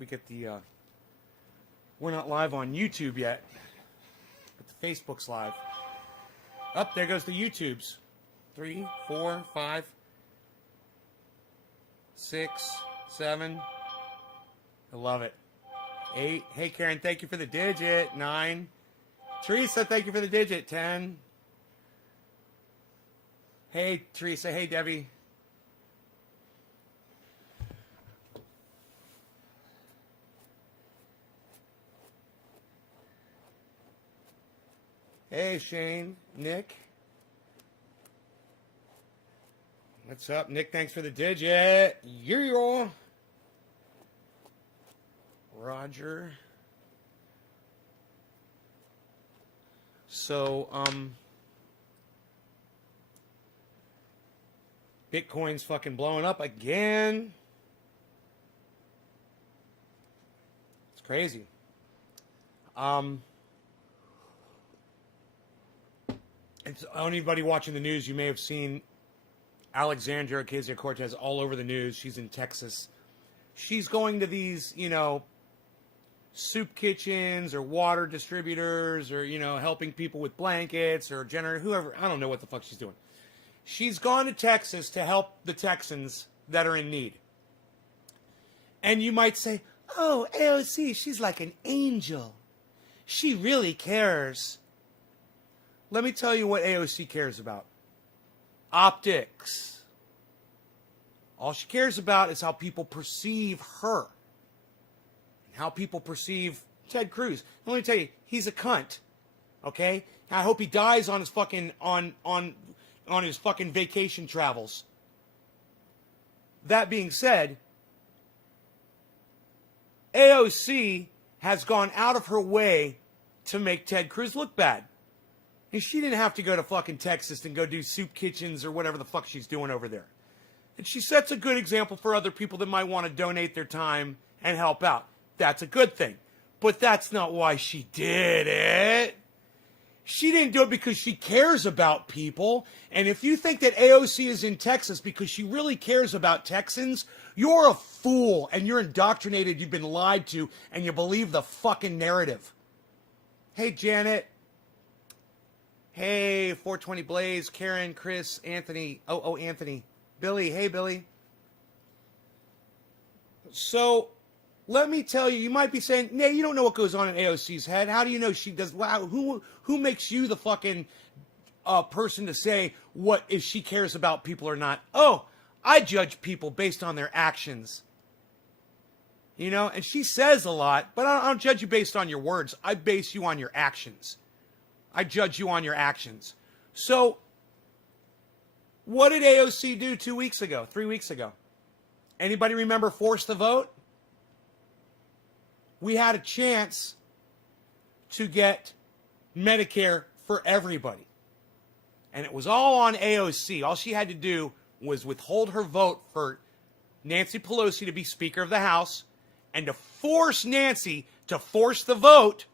We get the, we're not live on YouTube yet, but the Facebook's live. Up there goes the YouTubes. 3, 4, 5, 6, 7. I love it. 8. Hey, Karen, thank you for the digit. 9. Teresa, thank you for the digit. 10. Hey, Teresa. Hey, Debbie. Hey, Shane. Nick. What's up, Nick? Thanks for the digit. Yeah. Roger. So, Bitcoin's fucking blowing up again. It's crazy. Anybody watching the news, you may have seen Alexandria Ocasio-Cortez all over the news. She's in Texas. She's going to these, soup kitchens or water distributors or, helping people with blankets or whoever. I don't know what the fuck she's doing. She's gone to Texas to help the Texans that are in need. And you might say, oh, AOC, she's like an angel. She really cares. Let me tell you what AOC cares about. Optics. All she cares about is how people perceive her. And how people perceive Ted Cruz. And let me tell you, he's a cunt. Okay? I hope he dies on his fucking on his fucking vacation travels. That being said, AOC has gone out of her way to make Ted Cruz look bad. And she didn't have to go to fucking Texas and go do soup kitchens or whatever the fuck she's doing over there. And she sets a good example for other people that might want to donate their time and help out. That's a good thing. But that's not why she did it. She didn't do it because she cares about people. And if you think that AOC is in Texas because she really cares about Texans, you're a fool and you're indoctrinated, you've been lied to, and you believe the fucking narrative. Hey, Janet. Hey, 420 Blaze, Karen, Chris, Anthony. Oh, Anthony. Billy. Hey, Billy. So, let me tell you, you might be saying, nah, you don't know what goes on in AOC's head. How do you know she does? Wow, who makes you the fucking person to say what if she cares about people or not? Oh, I judge people based on their actions. And she says a lot, but I don't judge you based on your words. I base you on your actions. I judge you on your actions. So, what did AOC do 2 weeks ago, 3 weeks ago? Anybody remember Force the Vote? We had a chance to get Medicare for everybody. And it was all on AOC. All she had to do was withhold her vote for Nancy Pelosi to be Speaker of the House and to force Nancy to force the vote.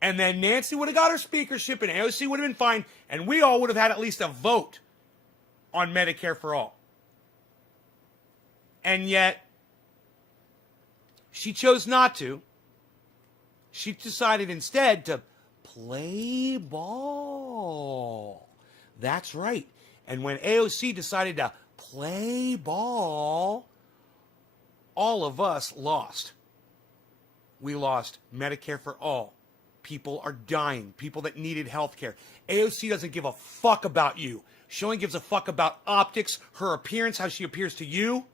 And then Nancy would have got her speakership and AOC would have been fine. And we all would have had at least a vote on Medicare for all. And yet, she chose not to. She decided instead to play ball. That's right. And when AOC decided to play ball, all of us lost. We lost Medicare for all. People are dying. People that needed health care. AOC doesn't give a fuck about you. She only gives a fuck about optics, her appearance, how she appears to you,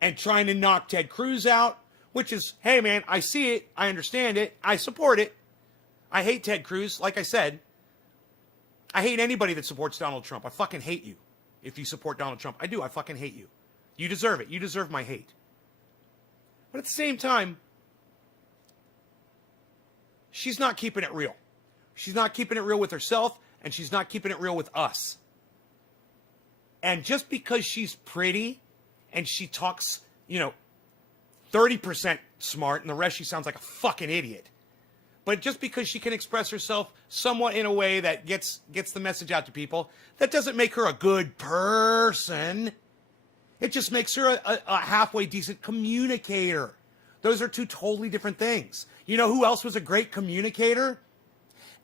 and trying to knock Ted Cruz out, which is, hey man, I see it, I understand it, I support it. I hate Ted Cruz, like I said. I hate anybody that supports Donald Trump. I fucking hate you if you support Donald Trump. I do, I fucking hate you. You deserve it. You deserve my hate. But at the same time, she's not keeping it real. She's not keeping it real with herself, and she's not keeping it real with us. And just because she's pretty and she talks, 30% smart and the rest she sounds like a fucking idiot. But just because she can express herself somewhat in a way that gets the message out to people, that doesn't make her a good person. It just makes her a halfway decent communicator. Those are two totally different things. You know who else was a great communicator?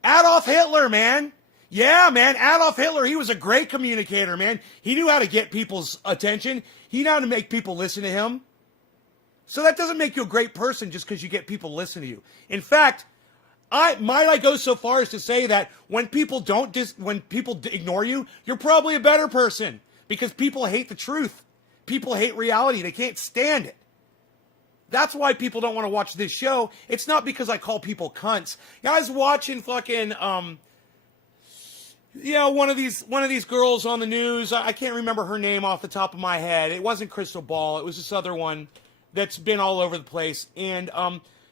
Adolf Hitler, man. Yeah, man, Adolf Hitler, he was a great communicator, man. He knew how to get people's attention. He knew how to make people listen to him. So that doesn't make you a great person just because you get people to listen to you. In fact, I go so far as to say that when people ignore you, you're probably a better person because people hate the truth. People hate reality. They can't stand it. That's why people don't want to watch this show. It's not because I call people cunts. I was watching fucking, one of these girls on the news. I can't remember her name off the top of my head. It wasn't Crystal Ball. It was this other one that's been all over the place. And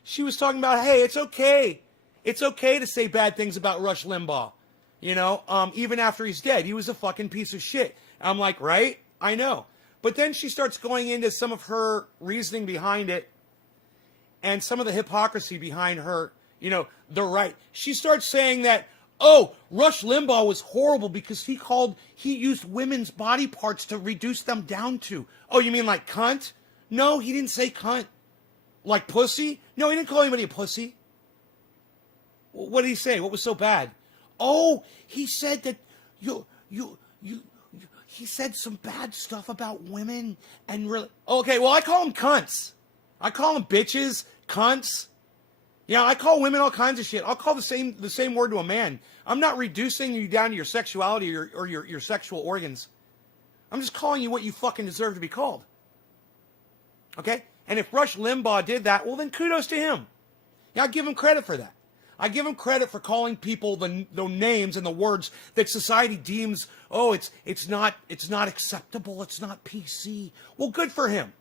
she was talking about, hey, it's okay. It's okay to say bad things about Rush Limbaugh. Even after he's dead. He was a fucking piece of shit. I'm like, right? I know. But then she starts going into some of her reasoning behind it and some of the hypocrisy behind her, the right. She starts saying that, oh, Rush Limbaugh was horrible because he used women's body parts to reduce them down to. Oh, you mean like cunt? No, he didn't say cunt. Like pussy? No, he didn't call anybody a pussy. What did he say? What was so bad? Oh, he said that he said some bad stuff about women and really. Okay, well, I call them cunts. I call them bitches, cunts. Yeah, I call women all kinds of shit. I'll call the same word to a man. I'm not reducing you down to your sexuality or your sexual organs. I'm just calling you what you fucking deserve to be called. Okay? And if Rush Limbaugh did that, well, then kudos to him. Yeah, I give him credit for that. I give him credit for calling people the names and the words that society deems, oh, it's not acceptable, it's not PC. Well, good for him.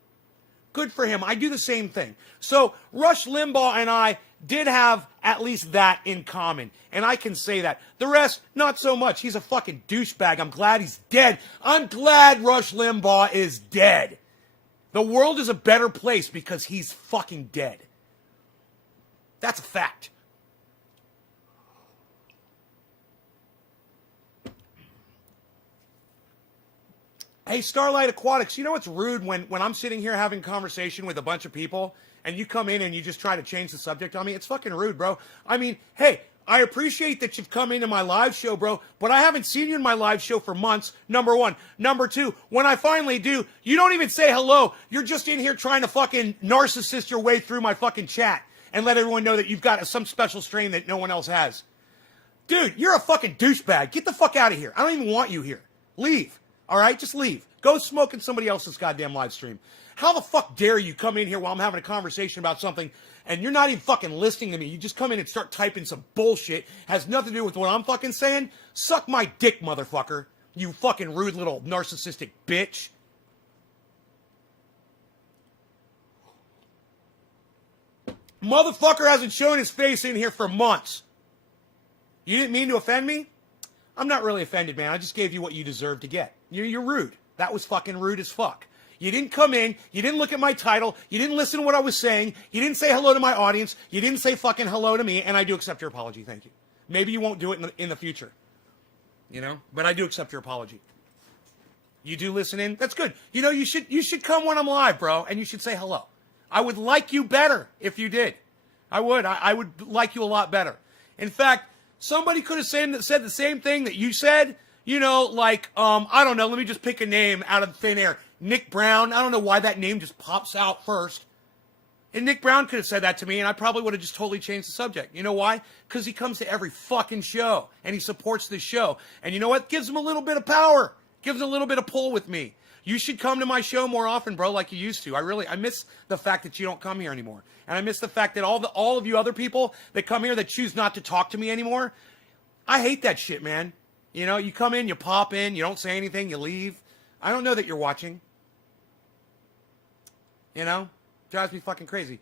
Good for him. I do the same thing. So Rush Limbaugh and I did have at least that in common. And I can say that. The rest, not so much. He's a fucking douchebag. I'm glad he's dead. I'm glad Rush Limbaugh is dead. The world is a better place because he's fucking dead. That's a fact. Hey, Starlight Aquatics, you know what's rude when I'm sitting here having a conversation with a bunch of people and you come in and you just try to change the subject on me? It's fucking rude, bro. I mean, hey, I appreciate that you've come into my live show, bro, but I haven't seen you in my live show for months, number one. Number two, when I finally do, you don't even say hello. You're just in here trying to fucking narcissist your way through my fucking chat and let everyone know that you've got some special strain that no one else has. Dude, you're a fucking douchebag. Get the fuck out of here. I don't even want you here. Leave. All right, just leave. Go smoke in somebody else's goddamn live stream. How the fuck dare you come in here while I'm having a conversation about something and you're not even fucking listening to me? You just come in and start typing some bullshit. Has nothing to do with what I'm fucking saying. Suck my dick, motherfucker. You fucking rude little narcissistic bitch. Motherfucker hasn't shown his face in here for months. You didn't mean to offend me? I'm not really offended, man. I just gave you what you deserve to get. You're rude. That was fucking rude as fuck. You didn't come in. You didn't look at my title. You didn't listen to what I was saying. You didn't say hello to my audience. You didn't say fucking hello to me, and I do accept your apology. Thank you. Maybe you won't do it in the future. But I do accept your apology. You do listen in? That's good. You should come when I'm live, bro, and you should say hello. I would like you better if you did. I would. I would like you a lot better. In fact, somebody could have said the same thing that you said. I don't know, let me just pick a name out of thin air. Nick Brown. I don't know why that name just pops out first. And Nick Brown could have said that to me, and I probably would have just totally changed the subject. You know why? Because he comes to every fucking show, and he supports this show. And you know what? Gives him a little bit of power. Gives him a little bit of pull with me. You should come to my show more often, bro, like you used to. I miss the fact that you don't come here anymore. And I miss the fact that all of you other people that come here that choose not to talk to me anymore, I hate that shit, man. You come in, you pop in, you don't say anything, you leave. I don't know that you're watching. Drives me fucking crazy.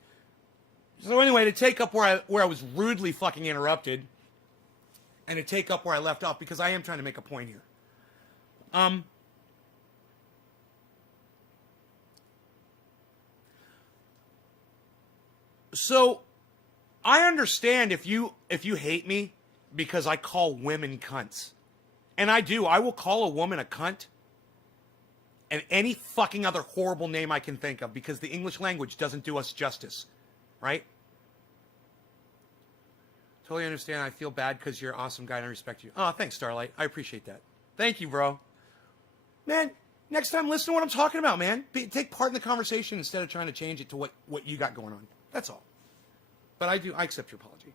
So anyway, to take up where I was rudely fucking interrupted, and to take up where I left off, because I am trying to make a point here. So I understand if you hate me because I call women cunts. And I do. I will call a woman a cunt. and any fucking other horrible name I can think of, because the English language doesn't do us justice, right? Totally understand. I feel bad because you're an awesome guy and I respect you. Oh, thanks, Starlight. I appreciate that. Thank you, bro. Man, next time, listen to what I'm talking about, man. Take part in the conversation instead of trying to change it to what you got going on. That's all. But I accept your apology.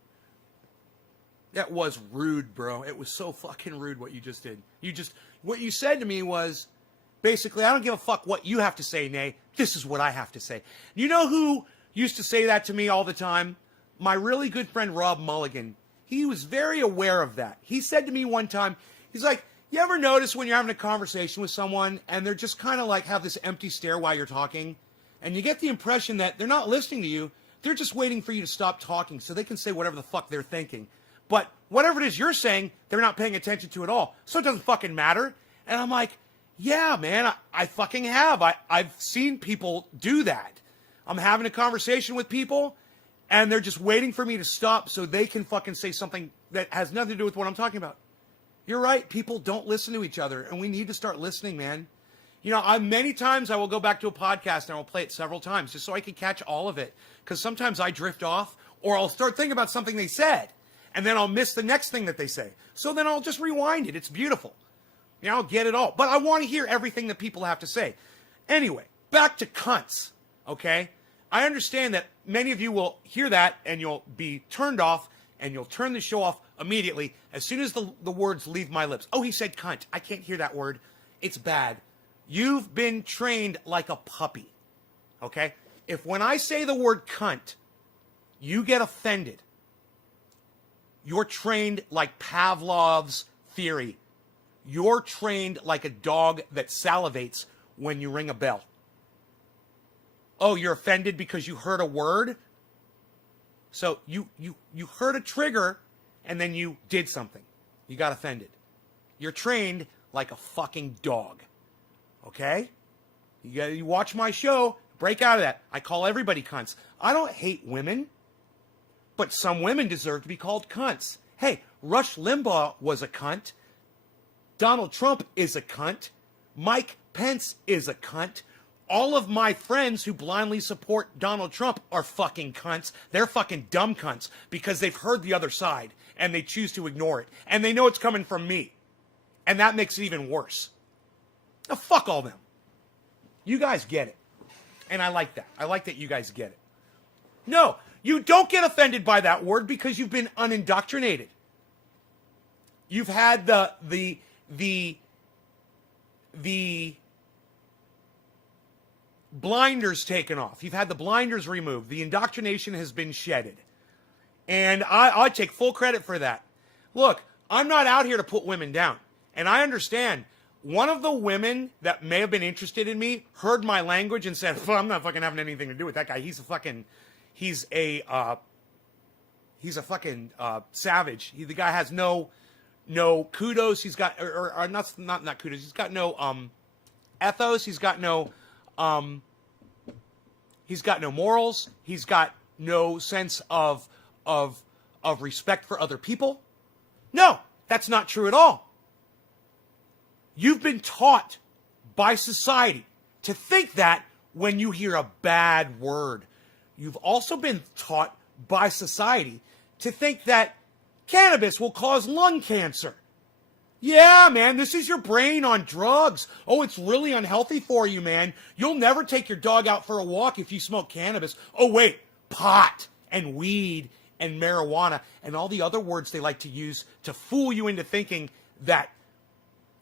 That was rude, bro. It was so fucking rude what you just did. What you said to me was, basically, I don't give a fuck what you have to say, Nay. This is what I have to say. You know who used to say that to me all the time? My really good friend, Rob Mulligan. He was very aware of that. He said to me one time, he's like, you ever notice when you're having a conversation with someone and they're just kind of like have this empty stare while you're talking? And you get the impression that they're not listening to you. They're just waiting for you to stop talking so they can say whatever the fuck they're thinking. But whatever it is you're saying, they're not paying attention to at all. So it doesn't fucking matter. And I'm like, yeah, man, I fucking have. I've seen people do that. I'm having a conversation with people and they're just waiting for me to stop so they can fucking say something that has nothing to do with what I'm talking about. You're right. People don't listen to each other, and we need to start listening, man. You know, many times I will go back to a podcast and I will play it several times just so I can catch all of it. Because sometimes I drift off, or I'll start thinking about something they said, and then I'll miss the next thing that they say. So then I'll just rewind it. It's beautiful. You know, I'll get it all. But I want to hear everything that people have to say. Anyway, back to cunts, okay? I understand that many of you will hear that and you'll be turned off and you'll turn the show off immediately as soon as the words leave my lips. Oh, he said cunt. I can't hear that word. It's bad. You've been trained like a puppy, okay? If when I say the word cunt, you get offended, you're trained like Pavlov's theory. You're trained like a dog that salivates when you ring a bell. Oh, you're offended because you heard a word? So you heard a trigger and then you did something. You got offended. You're trained like a fucking dog. Okay? You watch my show, break out of that. I call everybody cunts. I don't hate women, but some women deserve to be called cunts. Hey, Rush Limbaugh was a cunt. Donald Trump is a cunt. Mike Pence is a cunt. All of my friends who blindly support Donald Trump are fucking cunts. They're fucking dumb cunts because they've heard the other side and they choose to ignore it. And they know it's coming from me. And that makes it even worse. Now, fuck all them. You guys get it. And I like that. I like that you guys get it. No, you don't get offended by that word because you've been unindoctrinated. You've had the blinders taken off. You've had the blinders removed. The indoctrination has been shedded. And I take full credit for that. Look, I'm not out here to put women down. And I understand. One of the women that may have been interested in me heard my language and said, well, I'm not fucking having anything to do with that guy. He's a fucking savage. The guy has no kudos. He's got, or not kudos. He's got no ethos. He's got no morals. He's got no sense of respect for other people. No, that's not true at all. You've been taught by society to think that when you hear a bad word. You've also been taught by society to think that cannabis will cause lung cancer. Yeah, man, this is your brain on drugs. Oh, it's really unhealthy for you, man. You'll never take your dog out for a walk if you smoke cannabis. Oh, wait, pot and weed and marijuana and all the other words they like to use to fool you into thinking that,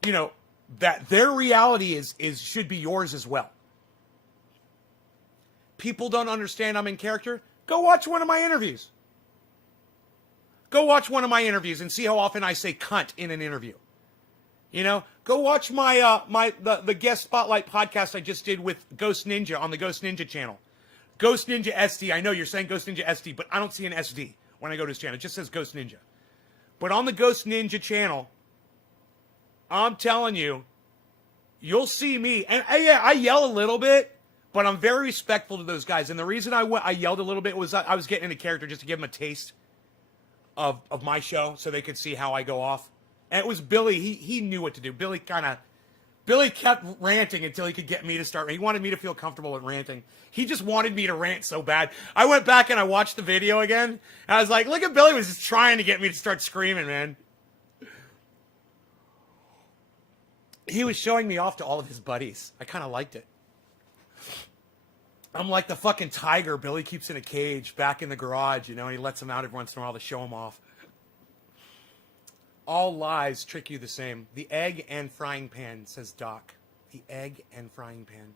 you know, that their reality should be yours as well. People don't understand I'm in character. Go watch one of my interviews. Go watch one of my interviews and see how often I say cunt in an interview. You know, go watch the guest spotlight podcast I just did with Ghost Ninja on the Ghost Ninja channel. Ghost Ninja SD. I know you're saying Ghost Ninja SD, but I don't see an SD when I go to his channel. It just says Ghost Ninja. But on the Ghost Ninja channel, I'm telling you, you'll see me. And I yell a little bit, but I'm very respectful to those guys. And the reason I yelled a little bit was I was getting into character just to give them a taste of my show so they could see how I go off. And it was Billy. He knew what to do. Billy kind of Billy kept ranting until he could get me to start. He wanted me to feel comfortable with ranting. He just wanted me to rant so bad. I went back and I watched the video again. And I was like, look at Billy was just trying to get me to start screaming, man. He was showing me off to all of his buddies. I kind of liked it. I'm like the fucking tiger Billy keeps in a cage back in the garage, you know, and he lets them out every once in a while to show him off. All lies trick you the same. The egg and frying pan, says Doc. The egg and frying pan.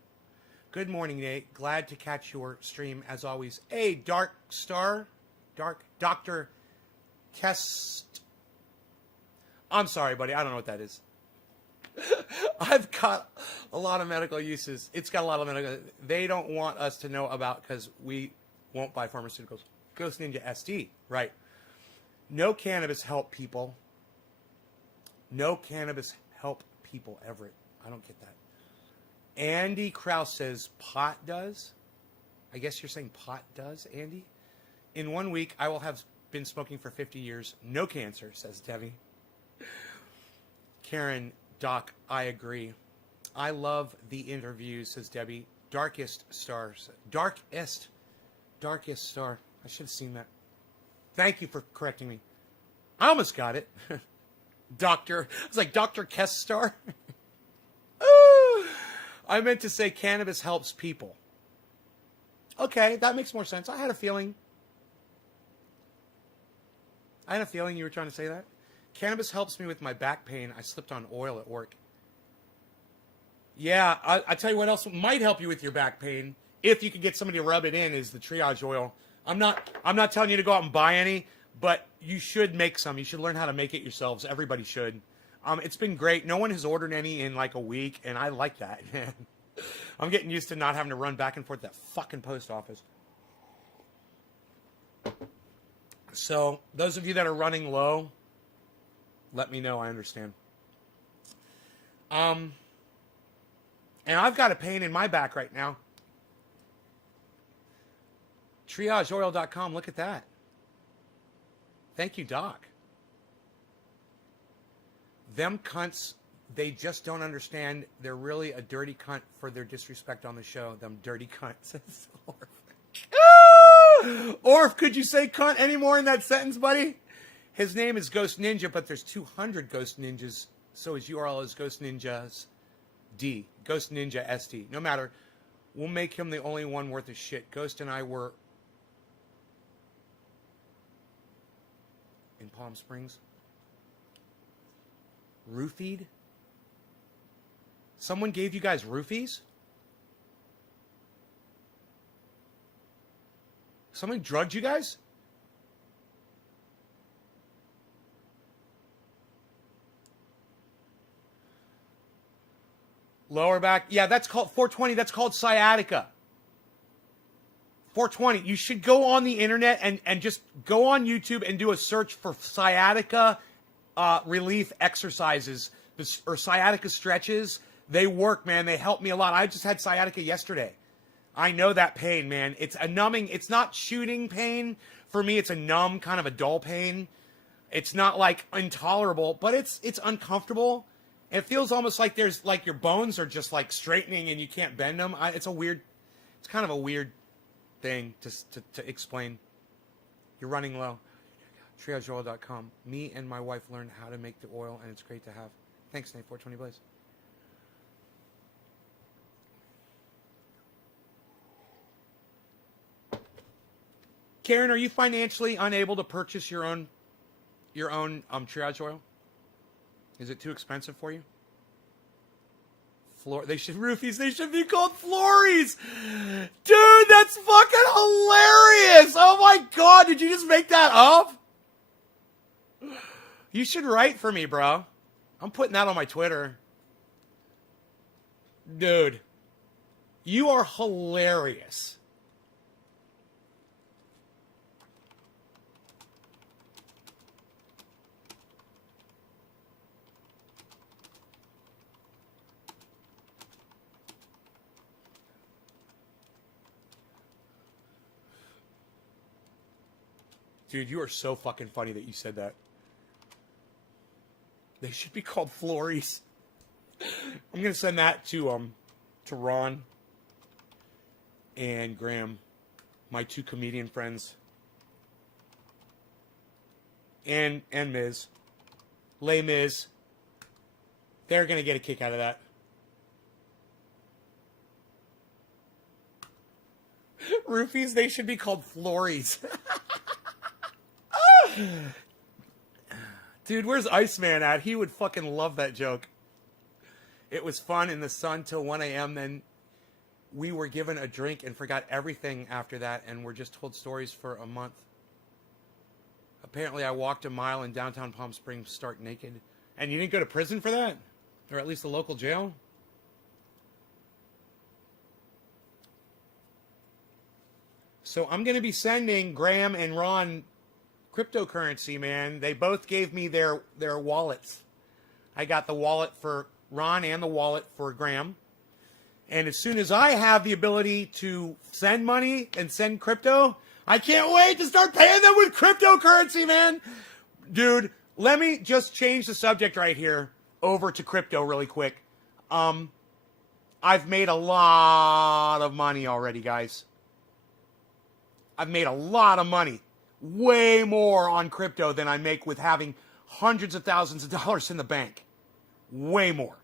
Good morning, Nate. Glad to catch your stream as always. Hey, Dr. Kest. I'm sorry, buddy. I don't know what that is. I've got a lot of medical uses. It's got a lot of medical. They don't want us to know about because we won't buy pharmaceuticals. Ghost Ninja SD. Right. No cannabis help people. No cannabis help people, Everett. I don't get that. Andy Krause says pot does. I guess you're saying pot does, Andy? In 1 week, I will have been smoking for 50 years. No cancer, says Debbie. Karen, Doc, I agree. I love the interviews, says Debbie. Darkest stars. Darkest star. I should have seen that. Thank you for correcting me. I almost got it. Doctor. I was like, Dr. Kestar? I meant to say cannabis helps people. Okay, that makes more sense. I had a feeling you were trying to say that. Cannabis helps me with my back pain. I slipped on oil at work. Yeah, I tell you what else might help you with your back pain, if you could get somebody to rub it in, is the triage oil. I'm not telling you to go out and buy any, but you should make some. You should learn how to make it yourselves. Everybody should. It's been great. No one has ordered any in like a week, and I like that, man. I'm getting used to not having to run back and forth to that fucking post office. So, those of you that are running low, let me know. I understand. And I've got a pain in my back right now. TriageOil.com. Look at that. Thank you, Doc. Them cunts, they just don't understand. They're really a dirty cunt for their disrespect on the show. Them dirty cunts. Orf, could you say cunt anymore in that sentence, buddy? His name is Ghost Ninja, but there's 200 Ghost Ninjas. So his URL is Ghost Ninjas D. Ghost Ninja SD. No matter. We'll make him the only one worth of shit. Ghost and I were in Palm Springs. Roofied? Someone gave you guys roofies? Someone drugged you guys? Lower back. Yeah, that's called 420. That's called sciatica. 420. You should go on the internet and just go on YouTube and do a search for sciatica relief exercises or sciatica stretches. They work, man. They help me a lot. I just had sciatica yesterday. I know that pain, man. It's a numbing. It's not shooting pain. For me, it's a numb, kind of a dull pain. It's not like intolerable, but it's uncomfortable. It feels almost like there's like your bones are just like straightening and you can't bend them. It's kind of a weird thing to explain. You're running low. TriageOil.com. Me and my wife learned how to make the oil, and it's great to have. Thanks, Nate. 420 Blaze. Karen, are you financially unable to purchase your own triage oil? Is it too expensive for you? They should roofies. They should be called Flories. Dude, that's fucking hilarious. Oh my God, did you just make that up? You should write for me, bro. I'm putting that on my Twitter. Dude, you are hilarious. Dude, you are so fucking funny that you said that. They should be called Flories. I'm gonna send that to Ron and Graham, my two comedian friends, and Miz, Les Miz. They're gonna get a kick out of that. Roofies, they should be called Flories. Dude, where's Iceman at? He would fucking love that joke. It was fun in the sun till 1 a.m. Then we were given a drink and forgot everything after that, and were just told stories for a month. Apparently, I walked a mile in downtown Palm Springs stark naked. And you didn't go to prison for that? Or at least the local jail? So I'm going to be sending Graham and Ron cryptocurrency, man. They both gave me their wallets. I got the wallet for Ron and the wallet for Graham. And as soon as I have the ability to send money and send crypto, I can't wait to start paying them with cryptocurrency, man. Dude, let me just change the subject right here over to crypto really quick. I've made a lot of money already, guys. I've made a lot of money. Way more on crypto than I make with having hundreds of thousands of dollars in the bank. Way more.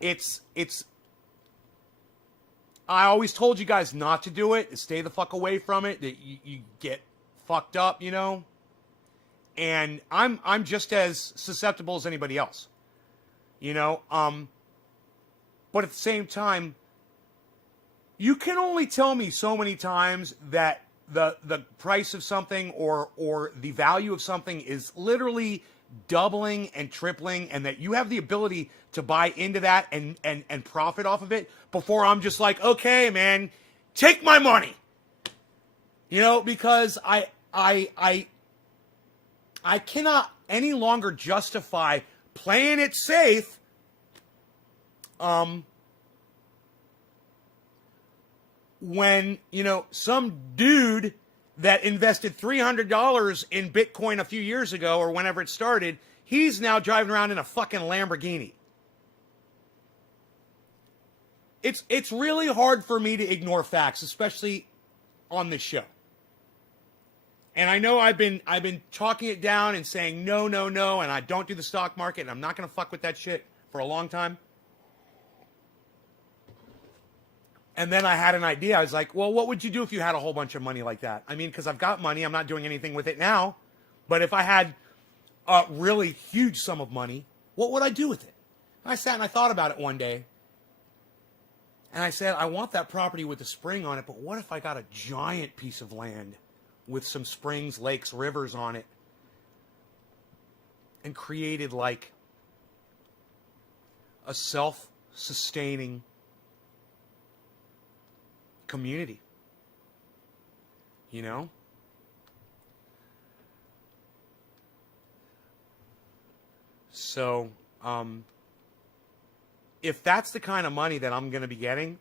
It's I always told you guys not to do it. Stay the fuck away from it. That you get fucked up, you know? And I'm just as susceptible as anybody else. You know? But at the same time, you can only tell me so many times that the price of something or the value of something is literally doubling and tripling, and that you have the ability to buy into that and profit off of it before I'm just like, okay, man, take my money. You know, because I cannot any longer justify playing it safe when, you know, some dude that invested $300 in Bitcoin a few years ago or whenever it started, he's now driving around in a fucking Lamborghini. It's really hard for me to ignore facts, especially on this show. And I know I've been talking it down and saying no, and I don't do the stock market, and I'm not going to fuck with that shit for a long time. And then I had an idea. I was like, well, what would you do if you had a whole bunch of money like that? I mean, because I've got money. I'm not doing anything with it now. But if I had a really huge sum of money, what would I do with it? I sat and I thought about it one day. And I said, I want that property with a spring on it, but what if I got a giant piece of land with some springs, lakes, rivers on it, and created like a self-sustaining community, you know? So, if that's the kind of money that I'm going to be getting,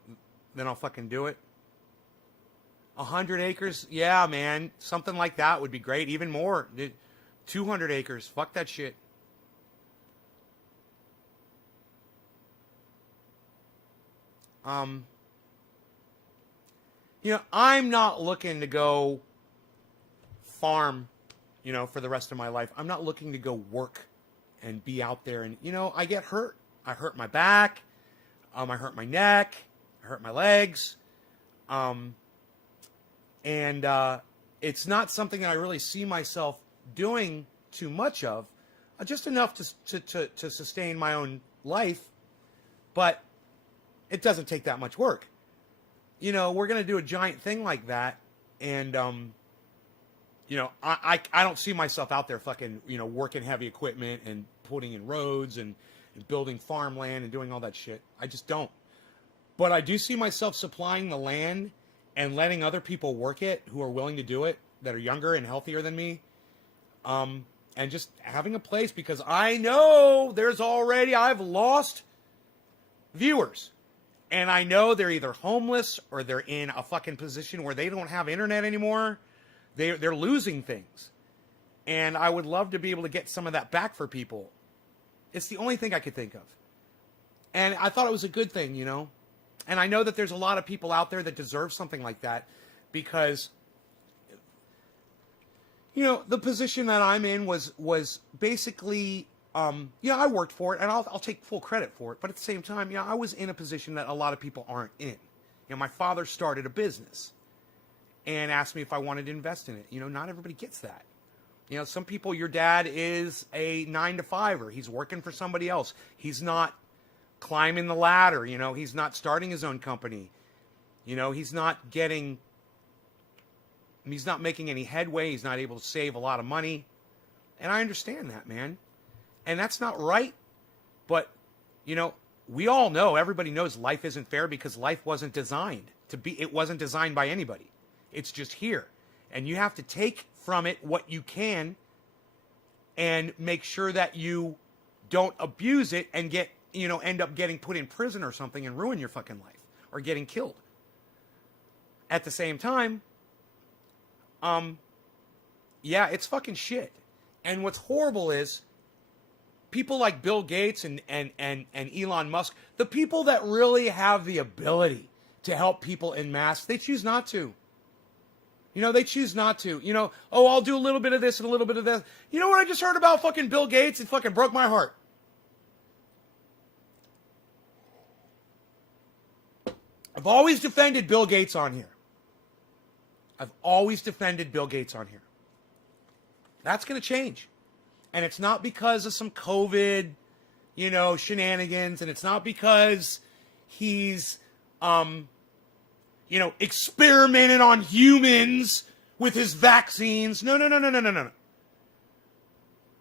then I'll fucking do it. 100 acres? Yeah, man. Something like that would be great. Even more. 200 acres. Fuck that shit. You know, I'm not looking to go farm, you know, for the rest of my life. I'm not looking to go work and be out there. And, you know, I get hurt. I hurt my back. I hurt my neck. I hurt my legs. And it's not something that I really see myself doing too much of. Just enough to sustain my own life. But it doesn't take that much work. You know, we're going to do a giant thing like that. And, you know, I don't see myself out there fucking, you know, working heavy equipment and putting in roads and building farmland and doing all that shit. I just don't. But I do see myself supplying the land and letting other people work it who are willing to do it, that are younger and healthier than me. And just having a place, because I know I've lost viewers. And I know they're either homeless or they're in a fucking position where they don't have internet anymore. They're losing things. And I would love to be able to get some of that back for people. It's the only thing I could think of. And I thought it was a good thing, you know. And I know that there's a lot of people out there that deserve something like that because, you know, the position that I'm in was basically, I worked for it, and I'll take full credit for it. But at the same time, I was in a position that a lot of people aren't in. My father started a business and asked me if I wanted to invest in it. Not everybody gets that. Some people, your dad is a 9-to-5er. He's working for somebody else. He's not climbing the ladder. He's not starting his own company. He's not making any headway. He's not able to save a lot of money. And I understand that, man. And that's not right. But, we all know, everybody knows life isn't fair because life wasn't designed to be, it wasn't designed by anybody. It's just here. And you have to take from it what you can and make sure that you don't abuse it and end up getting put in prison or something and ruin your fucking life or getting killed. At the same time, it's fucking shit. And what's horrible is people like Bill Gates and Elon Musk, the people that really have the ability to help people en masse, they choose not to. They choose not to. I'll do a little bit of this and a little bit of that. You know what I just heard about fucking Bill Gates? It fucking broke my heart. I've always defended Bill Gates on here. That's going to change. And it's not because of some COVID, shenanigans. And it's not because he's, experimented on humans with his vaccines. No.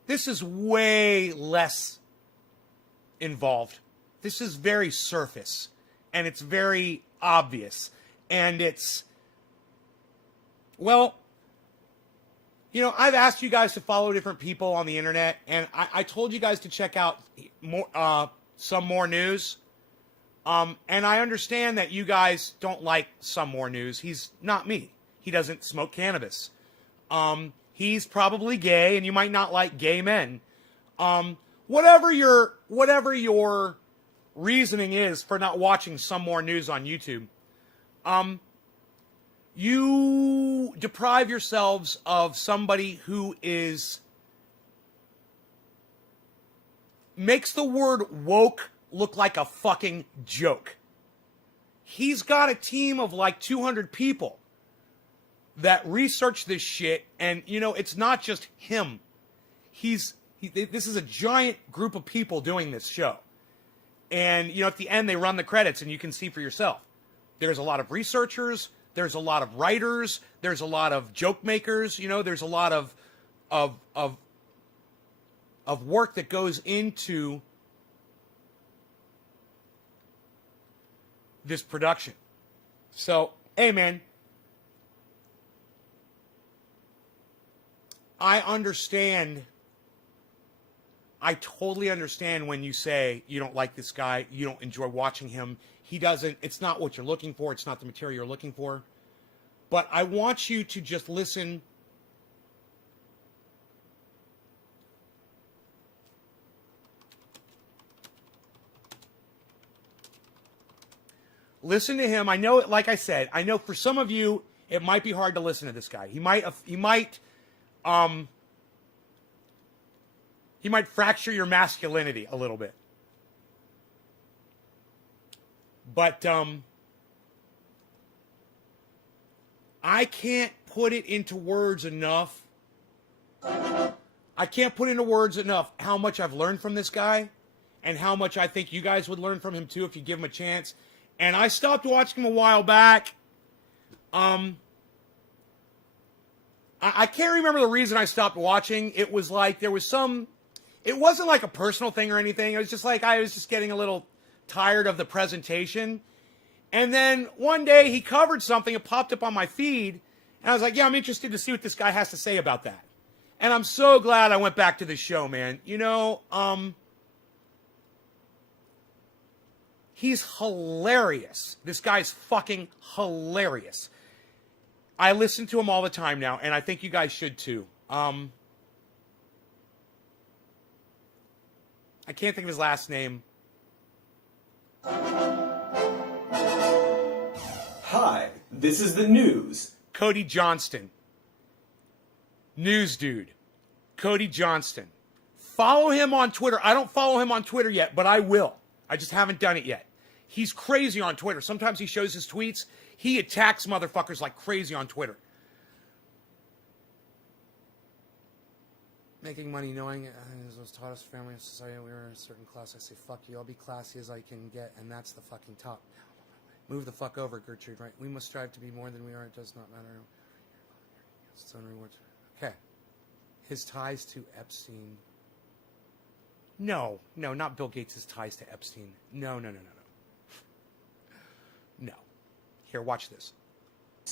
This is way less involved. This is very surface. And it's very obvious. And it's, I've asked you guys to follow different people on the internet, and I told you guys to check out some more news. And I understand that you guys don't like some more news. He's not me. He doesn't smoke cannabis. He's probably gay, and you might not like gay men. Whatever your reasoning is for not watching some more news on YouTube, you deprive yourselves of somebody who makes the word woke look like a fucking joke. He's got a team of like 200 people that research this shit, and it's not just him. This is a giant group of people doing this show. And at the end they run the credits and you can see for yourself. There's a lot of researchers, there's a lot of writers, there's a lot of joke makers, there's a lot of work that goes into this production. So, hey man, I totally understand when you say you don't like this guy, you don't enjoy watching him. It's not what you're looking for, it's not the material you're looking for. But I want you to just listen. Listen to him. I know, like I said, I know for some of you, it might be hard to listen to this guy. He might fracture your masculinity a little bit. But I can't put it into words enough. How much I've learned from this guy and how much I think you guys would learn from him too if you give him a chance. And I stopped watching him a while back. I can't remember the reason I stopped watching. It was like it wasn't like a personal thing or anything. It was just like I was just getting a little tired of the presentation. And then one day he covered something, it popped up on my feed, and I was like, yeah, I'm interested to see what this guy has to say about that. And I'm so glad I went back to this show, man. He's hilarious. This guy's fucking hilarious. I listen to him all the time now, and I think you guys should too. I can't think of his last name. Hi, this is the news. Cody Johnston. News dude. Cody Johnston. Follow him on Twitter. I don't follow him on Twitter yet, but I will. I just haven't done it yet. He's crazy on Twitter. Sometimes he shows his tweets. He attacks motherfuckers like crazy on Twitter. Making money knowing as was taught us family and society, we were in a certain class. I say, fuck you, I'll be classy as I can get, and that's the fucking top. Move the fuck over, Gertrude, right? We must strive to be more than we are. It does not matter. It's its own rewards. Okay. His ties to Epstein. No, not Bill Gates' ties to Epstein. No. No. Here, watch this.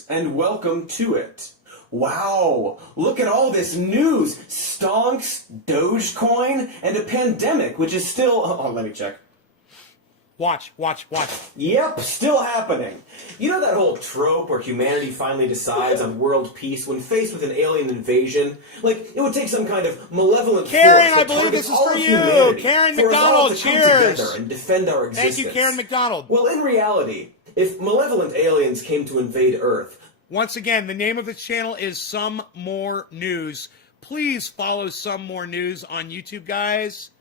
And welcome to it. Wow, look at all this news. Stonks, Dogecoin, and a pandemic, which is still... Oh, let me check. Watch. Yep, still happening. You know that whole trope where humanity finally decides on world peace when faced with an alien invasion? Like, it would take some kind of malevolent Karen, force I believe this is for you. humanity Karen for us all McDonald, to come cheers. together and defend our existence. Thank you, Karen McDonald. Well, in reality, if malevolent aliens came to invade Earth... Once again, the name of this channel is Some More News. Please follow Some More News on YouTube, guys.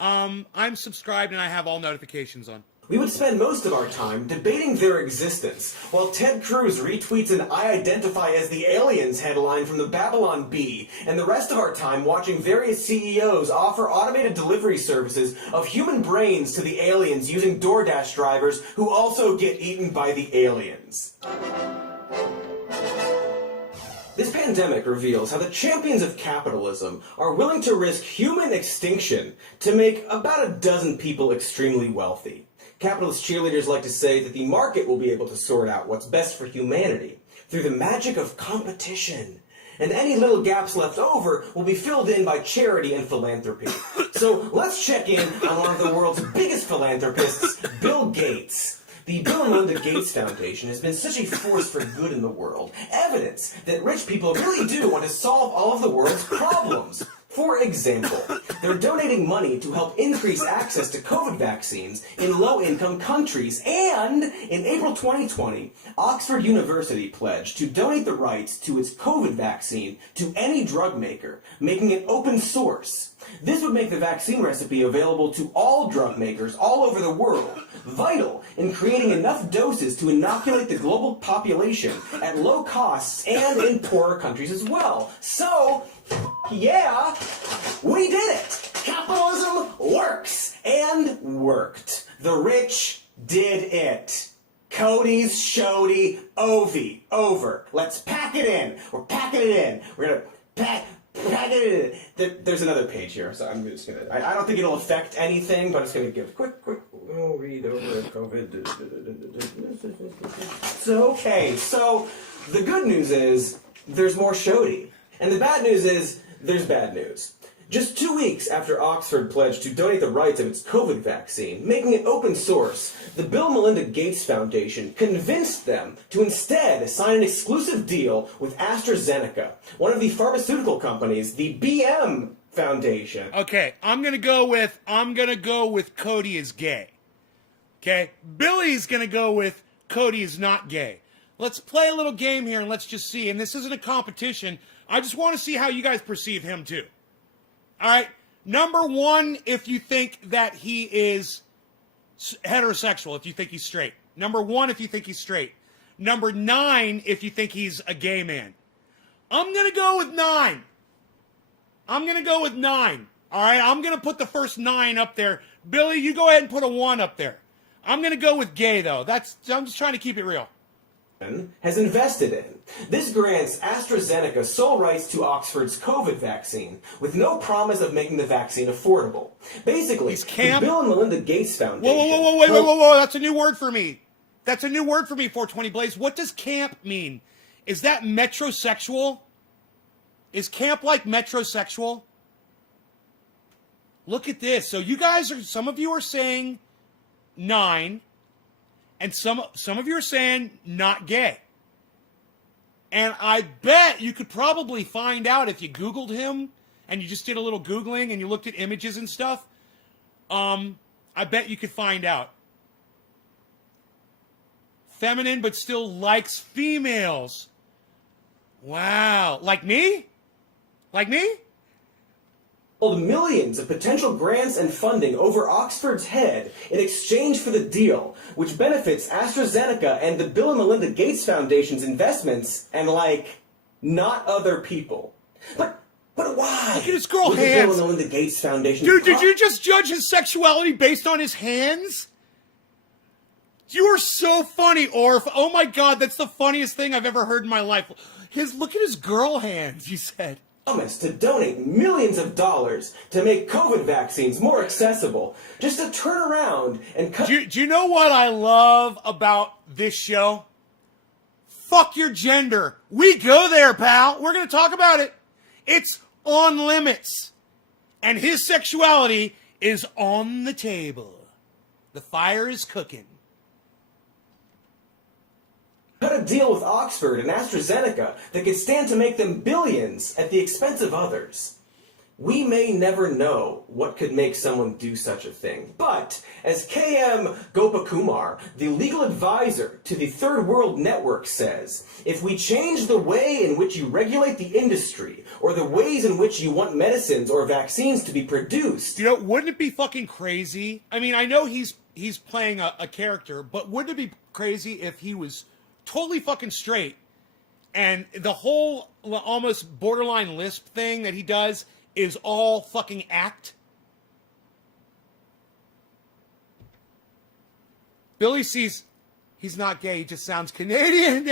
I'm subscribed and I have all notifications on. We would spend most of our time debating their existence, while Ted Cruz retweets an "I identify as the aliens" headline from the Babylon Bee, and the rest of our time watching various CEOs offer automated delivery services of human brains to the aliens using DoorDash drivers who also get eaten by the aliens. This pandemic reveals how the champions of capitalism are willing to risk human extinction to make about a dozen people extremely wealthy. Capitalist cheerleaders like to say that the market will be able to sort out what's best for humanity through the magic of competition. And any little gaps left over will be filled in by charity and philanthropy. So let's check in on one of the world's biggest philanthropists, Bill Gates. The Bill and Melinda Gates Foundation has been such a force for good in the world, evidence that rich people really do want to solve all of the world's problems. For example, they're donating money to help increase access to COVID vaccines in low-income countries. And in April 2020, Oxford University pledged to donate the rights to its COVID vaccine to any drug maker, making it open source. This would make the vaccine recipe available to all drug makers all over the world, vital in creating enough doses to inoculate the global population at low costs and in poorer countries as well. So, yeah, we did it! Capitalism works! And worked. The rich did it. Cody's Shody Ovi. Over. Let's pack it in. We're packing it in. We're gonna pack it in. There's another page here, so I'm just gonna... I don't think it'll affect anything, but I'm just gonna give a quick read over COVID. So, okay, so the good news is there's more Shody. And the bad news is there's bad news. Just 2 weeks after Oxford pledged to donate the rights of its COVID vaccine, making it open source, the Bill and Melinda Gates Foundation convinced them to instead sign an exclusive deal with AstraZeneca, one of the pharmaceutical companies, the BM Foundation. Okay, I'm gonna go with Cody is gay. Okay, Billy's gonna go with Cody is not gay. Let's play a little game here and let's just see. And this isn't a competition. I just want to see how you guys perceive him too. All right. Number one, if you think that he is heterosexual, if you think he's straight. Number one, if you think he's straight. Number 9, if you think he's a gay man. I'm going to go with 9. I'm going to go with 9. All right. I'm going to put the first 9 up there. Billy, you go ahead and put a 1 up there. I'm going to go with gay, though. I'm just trying to keep it real. Has invested in. This grants AstraZeneca sole rights to Oxford's COVID vaccine, with no promise of making the vaccine affordable. Basically, the Bill and Melinda Gates Foundation... Whoa, that's a new word for me. That's a new word for me, 420 Blaze. What does camp mean? Is that metrosexual? Is camp like metrosexual? Look at this. So you guys some of you are saying 9... And some of you are saying not gay. And I bet you could probably find out if you Googled him and you just did a little Googling and you looked at images and stuff. I bet you could find out. Feminine, but still likes females. Wow. Like me? Like me? Millions of potential grants and funding over Oxford's head in exchange for the deal, which benefits AstraZeneca and the Bill and Melinda Gates Foundation's investments and, like, not other people. But why? Look at his girl Would hands. The Bill and Melinda Gates Foundation. Dude, did you just judge his sexuality based on his hands? You are so funny, Orf. Oh my God, that's the funniest thing I've ever heard in my life. Look at his girl hands, you said. Promised to donate millions of dollars to make COVID vaccines more accessible, just to turn around and cut. Do you know what I love about this show? Fuck your gender. We go there, pal. We're going to talk about it. It's on limits. And his sexuality is on the table. The fire is cooking. Cut a deal with Oxford and AstraZeneca that could stand to make them billions at the expense of others. We may never know what could make someone do such a thing, but as KM Gopakumar, the legal advisor to the Third World Network, says, if we change the way in which you regulate the industry or the ways in which you want medicines or vaccines to be produced... You know, wouldn't it be fucking crazy? I mean, I know he's playing a character, but wouldn't it be crazy if he was totally fucking straight and the whole almost borderline lisp thing that he does is all fucking act? Billy sees he's not gay, he just sounds Canadian.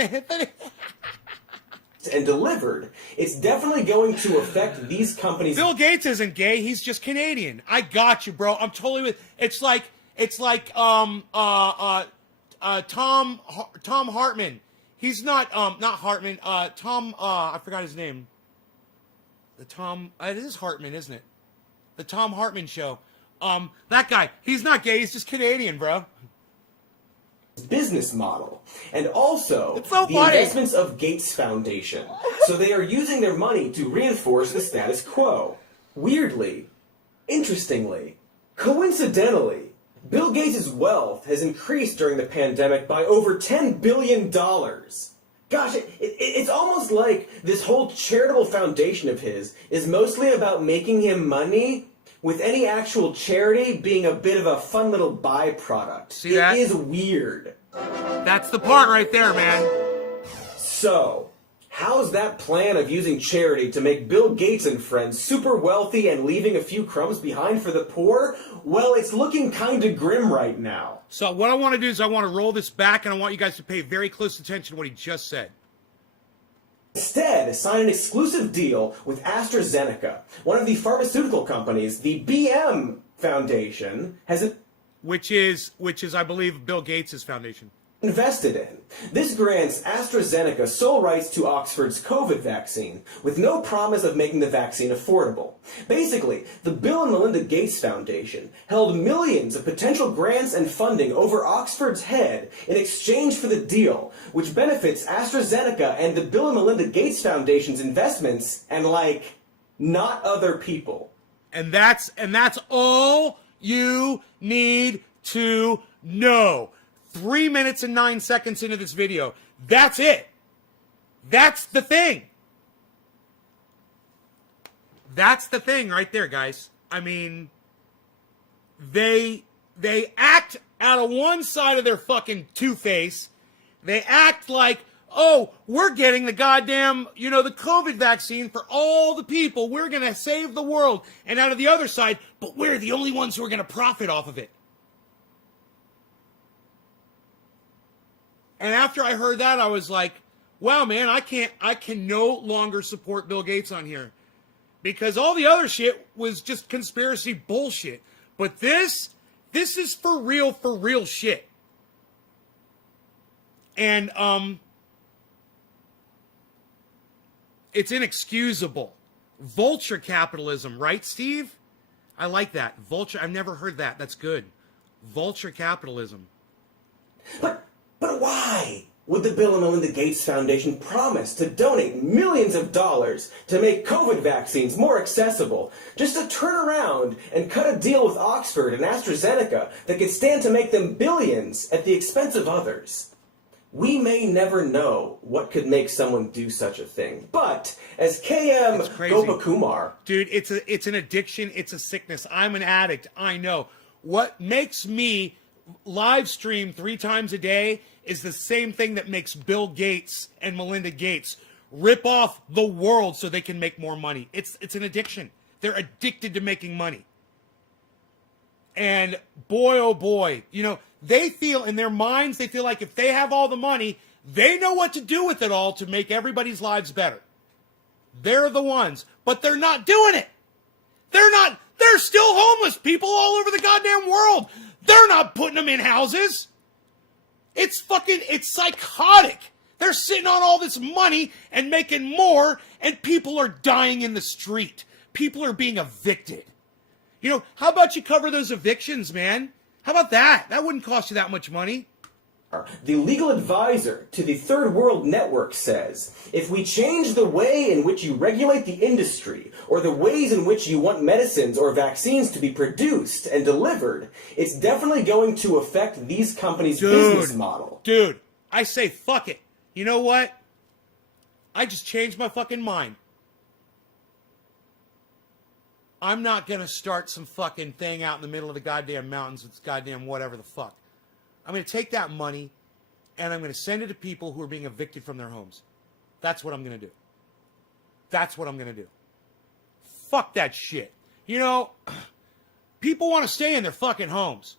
and delivered, it's definitely going to affect these companies. Bill Gates isn't gay, he's just Canadian. I got you, bro. I'm totally with. It's like Tom Hartman. He's not Hartman. Tom. I forgot his name. The Tom. It is Hartman, isn't it? The Tom Hartman show. That guy. He's not gay. He's just Canadian, bro. Business model, and also it's so the funny. Investments of Gates Foundation. So they are using their money to reinforce the status quo. Weirdly, interestingly, coincidentally, Bill Gates' wealth has increased during the pandemic by over $10 billion. Gosh, it's almost like this whole charitable foundation of his is mostly about making him money, with any actual charity being a bit of a fun little byproduct. See that? It is weird. That's the part right there, man. So, how's that plan of using charity to make Bill Gates and friends super wealthy and leaving a few crumbs behind for the poor? Well, it's looking kinda grim right now. So what I want to do is I want to roll this back, and I want you guys to pay very close attention to what he just said. Instead, sign an exclusive deal with AstraZeneca, one of the pharmaceutical companies the BM Foundation has which is I believe Bill Gates' foundation. Invested in. This grants AstraZeneca sole rights to Oxford's COVID vaccine, with no promise of making the vaccine affordable. Basically, the Bill and Melinda Gates Foundation held millions of potential grants and funding over Oxford's head in exchange for the deal, which benefits AstraZeneca and the Bill and Melinda Gates Foundation's investments and, like, not other people. And that's all you need to know. 3 minutes and 9 seconds into this video. That's it. That's the thing. That's the thing right there, guys. I mean, they act out of one side of their fucking two-face. They act like, oh, we're getting the goddamn, the COVID vaccine for all the people. We're going to save the world. And out of the other side, but we're the only ones who are going to profit off of it. And after I heard that, I was like, wow, man, I can no longer support Bill Gates on here. Because all the other shit was just conspiracy bullshit. But this is for real shit. And, it's inexcusable. Vulture capitalism, right, Steve? I like that. Vulture, I've never heard that. That's good. Vulture capitalism. But why? Would the Bill and Melinda Gates Foundation promise to donate millions of dollars to make COVID vaccines more accessible, just to turn around and cut a deal with Oxford and AstraZeneca that could stand to make them billions at the expense of others? We may never know what could make someone do such a thing, but as KM Gopakumar... Dude, it's an addiction, it's a sickness. I'm an addict, I know. What makes me live stream 3 times a day is the same thing that makes Bill Gates and Melinda Gates rip off the world so they can make more money. It's an addiction. They're addicted to making money. And boy, oh boy, you know, they feel in their minds, they feel like if they have all the money, they know what to do with it all to make everybody's lives better. They're the ones, but they're not doing it. They're still homeless people all over the goddamn world. They're not putting them in houses. It's psychotic. They're sitting on all this money and making more, and people are dying in the street. People are being evicted. You know, how about you cover those evictions, man? How about that? That wouldn't cost you that much money. The legal advisor to the Third World Network says, if we change the way in which you regulate the industry, or the ways in which you want medicines or vaccines to be produced and delivered, it's definitely going to affect these companies' business model. Dude, I say fuck it. You know what? I just changed my fucking mind. I'm not going to start some fucking thing out in the middle of the goddamn mountains with goddamn whatever the fuck. I'm going to take that money and I'm going to send it to people who are being evicted from their homes. That's what I'm going to do. That's what I'm going to do. Fuck that shit. You know, people want to stay in their fucking homes.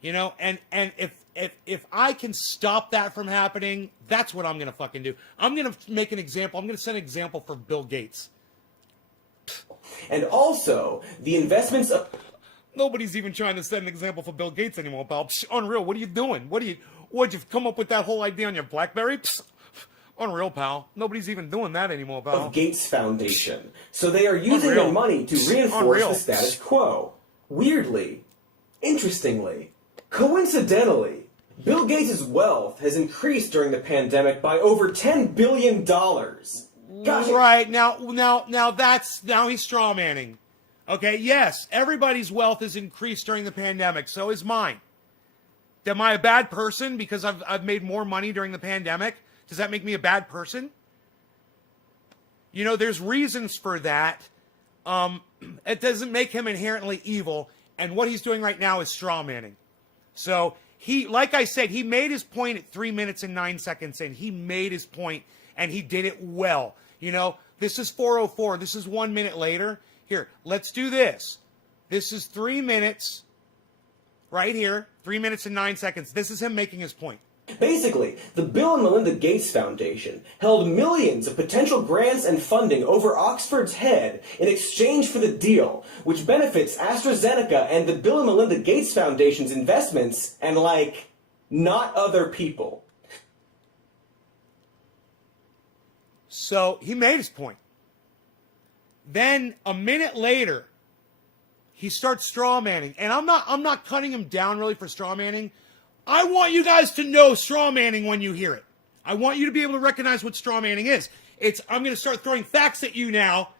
You know, and if I can stop that from happening, that's what I'm going to fucking do. I'm going to make an example. I'm going to set an example for Bill Gates. And also, the investments of... Nobody's even trying to set an example for Bill Gates anymore, pal. Psh, unreal. What are you doing? What'd you come up with that whole idea on your BlackBerry? Psh, unreal, pal. Nobody's even doing that anymore, pal. Of Gates Foundation. So they are using their money to reinforce the status quo. Weirdly, interestingly, coincidentally, Bill Gates' wealth has increased during the pandemic by over $10 billion. Gosh, right, now he's straw manning. Okay, yes, everybody's wealth has increased during the pandemic, so is mine. Am I a bad person because I've made more money during the pandemic? Does that make me a bad person? You know, there's reasons for that. It doesn't make him inherently evil, and what he's doing right now is straw manning. So he, like I said, he made his point at 3 minutes and 9 seconds in. He made his point, and he did it well. You know, this is 4:04. This is 1 minute later. Here, let's do this. This is 3 minutes, right here, 3 minutes and 9 seconds. This is him making his point. Basically, the Bill and Melinda Gates Foundation held millions of potential grants and funding over Oxford's head in exchange for the deal, which benefits AstraZeneca and the Bill and Melinda Gates Foundation's investments and, like, not other people. So he made his point. Then a minute later, he starts straw manning. And I'm not cutting him down really for straw manning. I want you guys to know straw manning when you hear it. I want you to be able to recognize what straw manning is. I'm going to start throwing facts at you now,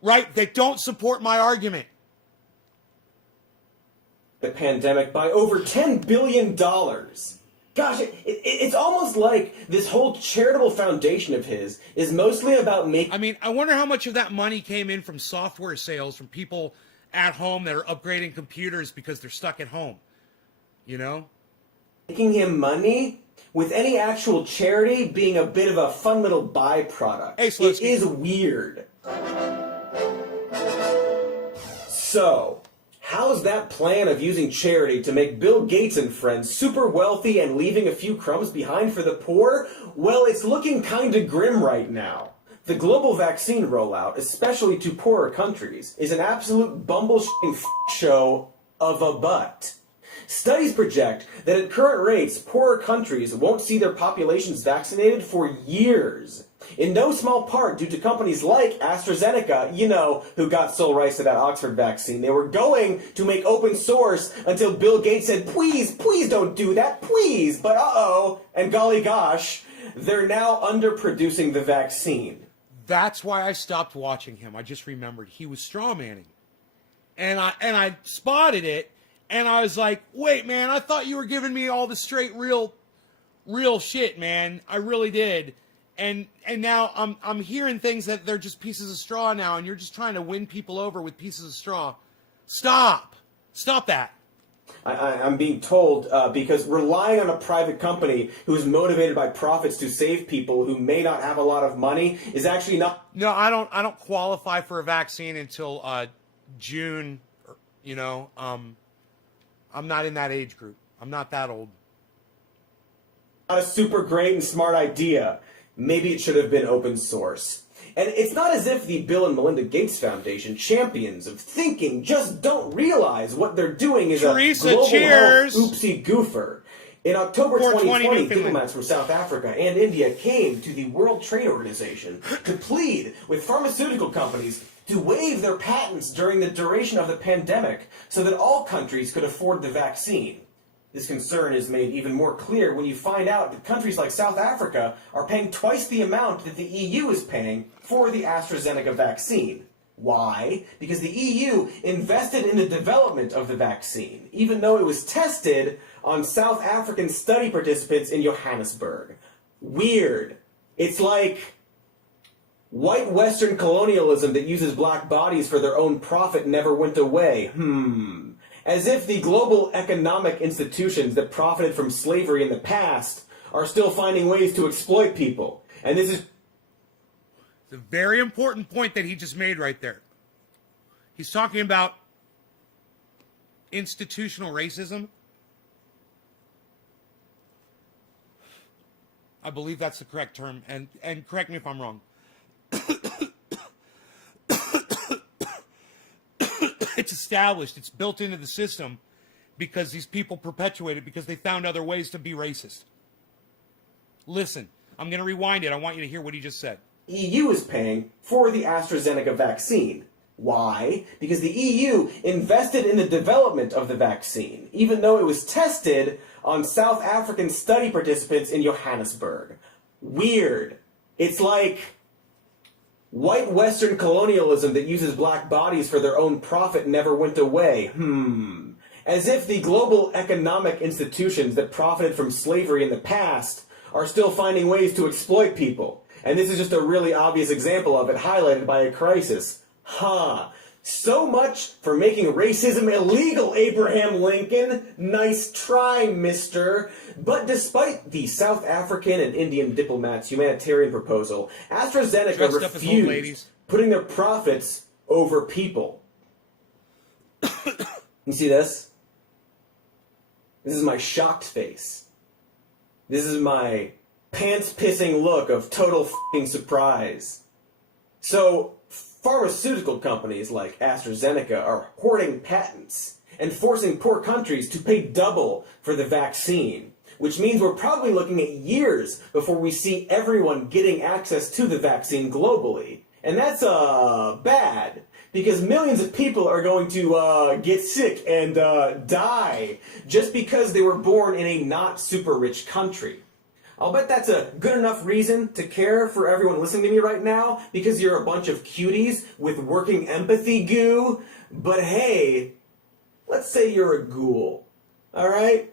right, that don't support my argument. The pandemic by over $10 billion. Gosh, it's almost like this whole charitable foundation of his is mostly about making... I mean, I wonder how much of that money came in from software sales, from people at home that are upgrading computers because they're stuck at home. You know? Making him money with any actual charity being a bit of a fun little byproduct. Hey, it is weird. So... how's that plan of using charity to make Bill Gates and friends super wealthy and leaving a few crumbs behind for the poor? Well, it's looking kinda grim right now. The global vaccine rollout, especially to poorer countries, is an absolute bumble show of a butt. Studies project that at current rates, poorer countries won't see their populations vaccinated for years. In no small part due to companies like AstraZeneca, who got sole rights to that Oxford vaccine. They were going to make open source until Bill Gates said, please don't do that, please. But and golly gosh, they're now underproducing the vaccine. That's why I stopped watching him. I just remembered he was strawmanning. And I spotted it, and I was like, wait, man, I thought you were giving me all the straight, real shit, man. I really did. And now I'm hearing things that they're just pieces of straw now, and you're just trying to win people over with pieces of straw. Stop that. I'm being told because relying on a private company who's motivated by profits to save people who may not have a lot of money is actually not. No, I don't qualify for a vaccine until June. I'm not in that age group. I'm not that old. Not a super great and smart idea. Maybe it should have been open source. And it's not as if the Bill and Melinda Gates Foundation, champions of thinking, just don't realize what they're doing is Teresa, a global cheers. health oopsie goofer. In October 2020, diplomats from South Africa and India came to the World Trade Organization to plead with pharmaceutical companies to waive their patents during the duration of the pandemic so that all countries could afford the vaccine. This concern is made even more clear when you find out that countries like South Africa are paying twice the amount that the EU is paying for the AstraZeneca vaccine. Why? Because the EU invested in the development of the vaccine, even though it was tested on South African study participants in Johannesburg. Weird. It's like white Western colonialism that uses black bodies for their own profit never went away. As if the global economic institutions that profited from slavery in the past are still finding ways to exploit people. And this is a very important point that he just made right there. He's talking about institutional racism. I believe that's the correct term, and correct me if I'm wrong. It's established. It's built into the system because these people perpetuate it because they found other ways to be racist. Listen, I'm going to rewind it. I want you to hear what he just said. EU is paying for the AstraZeneca vaccine. Why? Because the EU invested in the development of the vaccine, even though it was tested on South African study participants in Johannesburg. Weird. It's like white Western colonialism that uses black bodies for their own profit never went away. As if the global economic institutions that profited from slavery in the past are still finding ways to exploit people. And this is just a really obvious example of it, highlighted by a crisis. So much for making racism illegal, Abraham Lincoln. Nice try, mister. But despite the South African and Indian diplomats' humanitarian proposal, AstraZeneca refused putting their profits over people. You see this? This is my shocked face. This is my pants-pissing look of total f***ing surprise. So, pharmaceutical companies like AstraZeneca are hoarding patents and forcing poor countries to pay double for the vaccine, which means we're probably looking at years before we see everyone getting access to the vaccine globally. And that's bad, because millions of people are going to get sick and die just because they were born in a not super rich country. I'll bet that's a good enough reason to care for everyone listening to me right now, because you're a bunch of cuties with working empathy goo. But hey, let's say you're a ghoul, alright?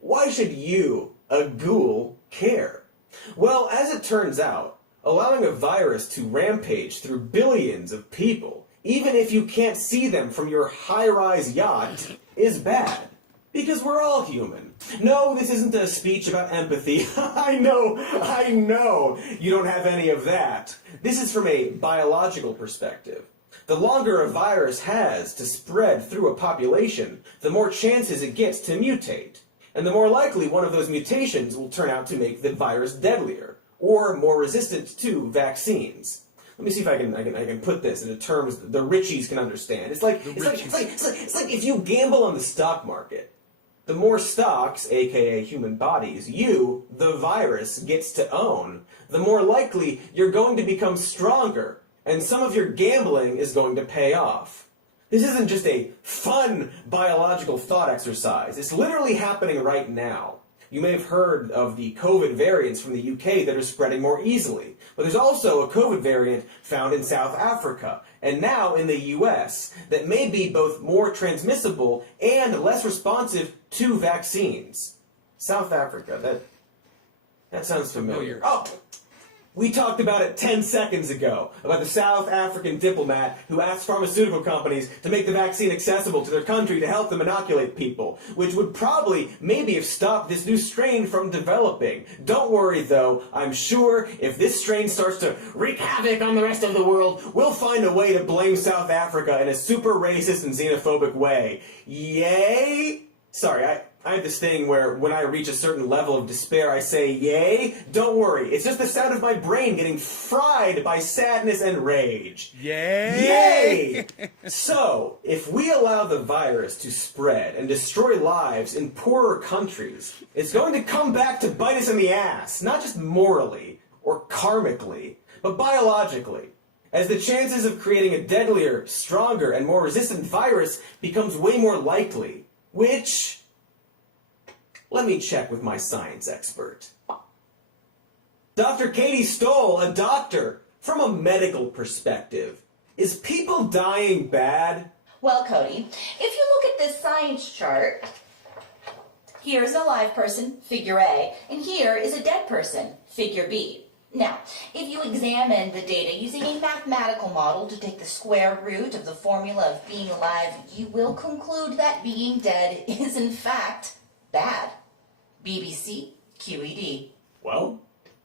Why should you, a ghoul, care? Well, as it turns out, allowing a virus to rampage through billions of people, even if you can't see them from your high-rise yacht, is bad. Because we're all human. No, this isn't a speech about empathy. I know, you don't have any of that. This is from a biological perspective. The longer a virus has to spread through a population, the more chances it gets to mutate. And the more likely one of those mutations will turn out to make the virus deadlier, or more resistant to vaccines. Let me see if I can put this into terms the richies can understand. It's like if you gamble on the stock market. the more stocks, aka human bodies, you, the virus, gets to own, the more likely you're going to become stronger, and some of your gambling is going to pay off. This isn't just a fun biological thought exercise. It's literally happening right now. You may have heard of the COVID variants from the UK that are spreading more easily, but there's also a COVID variant found in South Africa, and now in the US, that may be both more transmissible and less responsive to vaccines. South Africa, that sounds familiar. Oh! We talked about it 10 seconds ago, about the South African diplomat who asked pharmaceutical companies to make the vaccine accessible to their country to help them inoculate people, which would probably maybe have stopped this new strain from developing. Don't worry though, I'm sure if this strain starts to wreak havoc on the rest of the world, we'll find a way to blame South Africa in a super racist and xenophobic way. Yay? Sorry, I have this thing where when I reach a certain level of despair, I say, yay? Don't worry, it's just the sound of my brain getting fried by sadness and rage. Yay! Yay! So, if we allow the virus to spread and destroy lives in poorer countries, it's going to come back to bite us in the ass, not just morally or karmically, but biologically. As the chances of creating a deadlier, stronger, and more resistant virus becomes way more likely, which... let me check with my science expert. Dr. Katie Stoll, a doctor, from a medical perspective, is people dying bad? Well, Cody, if you look at this science chart, here's a live person, figure A, and here is a dead person, figure B. Now, if you examine the data using a mathematical model to take the square root of the formula of being alive, you will conclude that being dead is in fact bad. BBC QED. Well,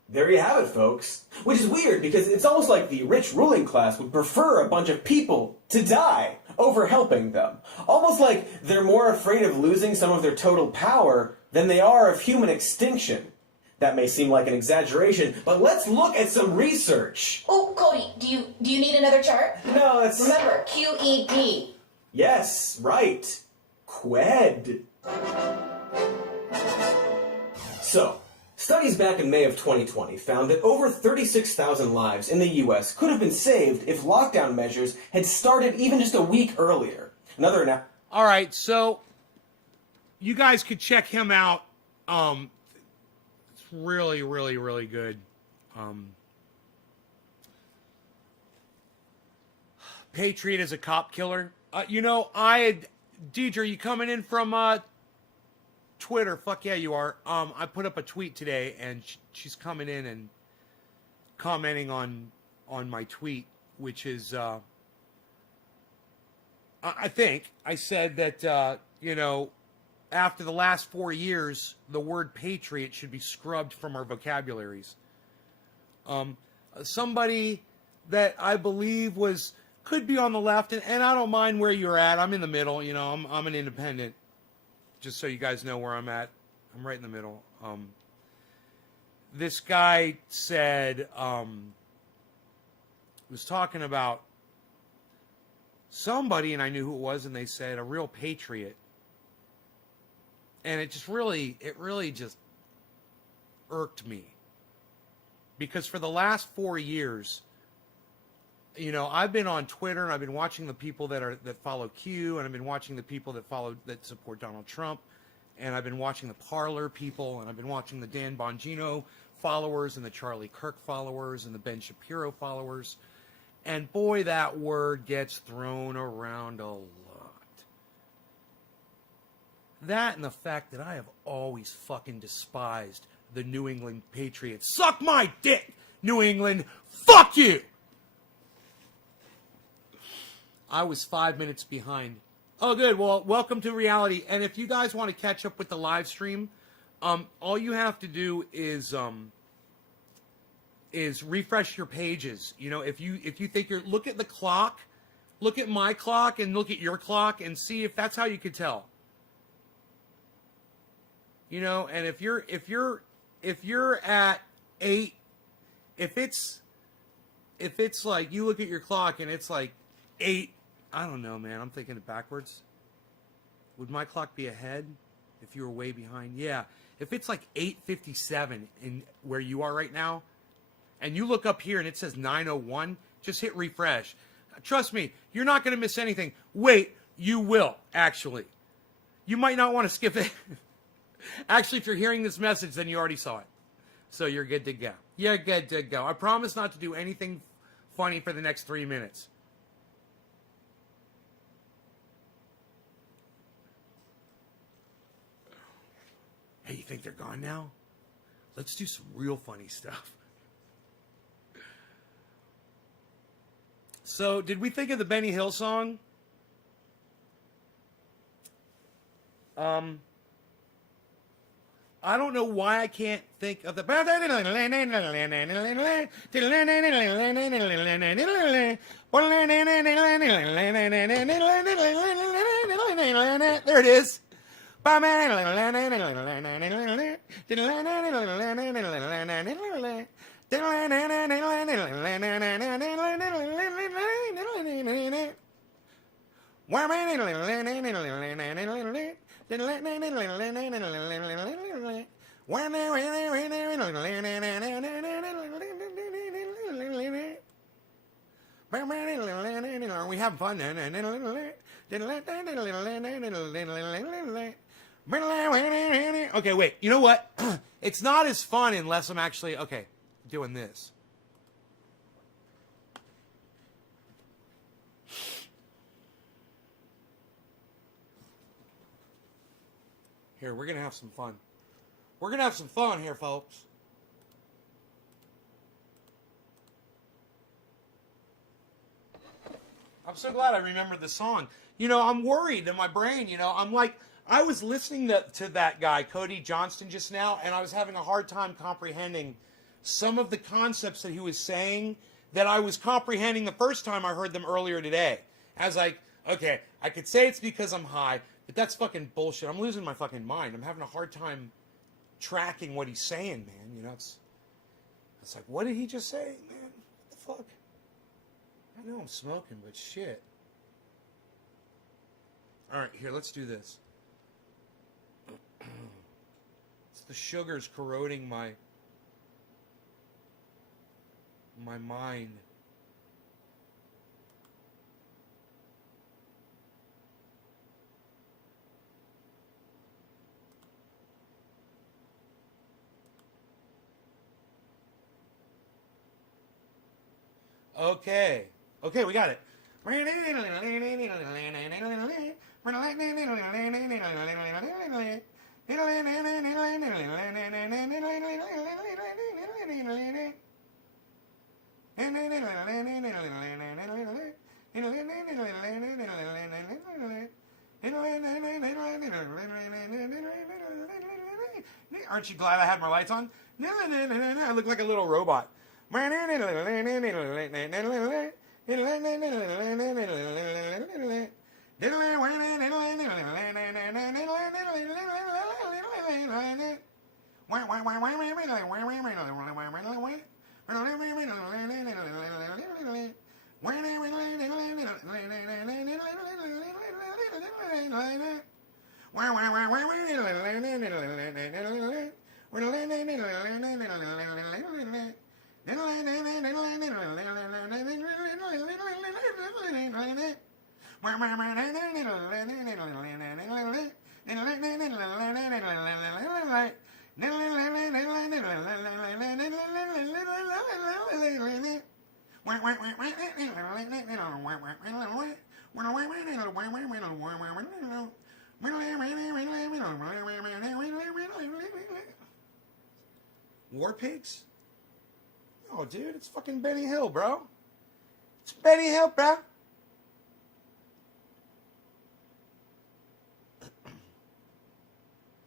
there you have it, folks. Which is weird because it's almost like the rich ruling class would prefer a bunch of people to die over helping them. Almost like they're more afraid of losing some of their total power than they are of human extinction. That may seem like an exaggeration, but let's look at some research. Oh, Cody, do you need another chart? No, it's... Remember, QED. Yes, right. QUED. So, studies back in May of 2020 found that over 36,000 lives in the US could have been saved if lockdown measures had started even just a week earlier. All right, so you guys could check him out. It's really, really, really good. Patriot is a cop killer. Deidre, you coming in from Twitter? Fuck yeah, you are. I put up a tweet today, and she's coming in and commenting on my tweet, which is, I think I said that, after the last 4 years, the word patriot should be scrubbed from our vocabularies. Somebody that I believe could be on the left, and I don't mind where you're at. I'm in the middle, I'm an independent. Just so you guys know where I'm at. I'm right in the middle. This guy said, was talking about somebody, and I knew who it was, and they said, a real patriot. And it really just irked me. Because for the last 4 years, I've been on Twitter, and I've been watching the people that follow Q, and I've been watching the people that support Donald Trump, and I've been watching the Parler people, and I've been watching the Dan Bongino followers, and the Charlie Kirk followers, and the Ben Shapiro followers. And boy, that word gets thrown around a lot. That and the fact that I have always fucking despised the New England Patriots. Suck my dick, New England. Fuck you! I was 5 minutes behind. Oh, good. Well, welcome to reality. And if you guys want to catch up with the live stream, all you have to do is refresh your pages. If you think look at the clock, look at my clock, and look at your clock, and see if that's how you could tell. And if you're at 8, if it's like you look at your clock and it's like 8. I don't know, man. I'm thinking it backwards. Would my clock be ahead? if you were way behind. Yeah. If it's like 8:57 in where you are right now, and you look up here and it says 9:01, just hit refresh. Trust me, you're not going to miss anything. Wait, you will, actually. You might not want to skip it. Actually, if you're hearing this message, then you already saw it. So you're good to go. You're good to go. I promise not to do anything funny for the next 3 minutes. Hey, you think they're gone now? Let's do some real funny stuff. So, did we think of the Benny Hill song? I don't know why I can't think of the. There it is. We have fun. Okay, wait. You know what? It's not as fun unless I'm actually, okay, doing this. Here, we're going to have some fun. We're going to have some fun here, folks. I'm so glad I remembered the song. You know, I'm worried in my brain, you know. I'm like, I was listening to that guy, Cody Johnston, just now, and I was having a hard time comprehending some of the concepts that he was saying that I was comprehending the first time I heard them earlier today. I was like, okay, I could say it's because I'm high, but that's fucking bullshit. I'm losing my fucking mind. I'm having a hard time tracking what he's saying, man. You know, it's like, what did he just say, man? What the fuck? I know I'm smoking, but shit. All right, here, let's do this. It's the sugars corroding my mind. Okay. Okay, we got it. Aren't you glad I had my lights on? I look like a little robot. War Pigs? Oh, dude, it's fucking Benny Hill, bro. It's Benny Hill, bro.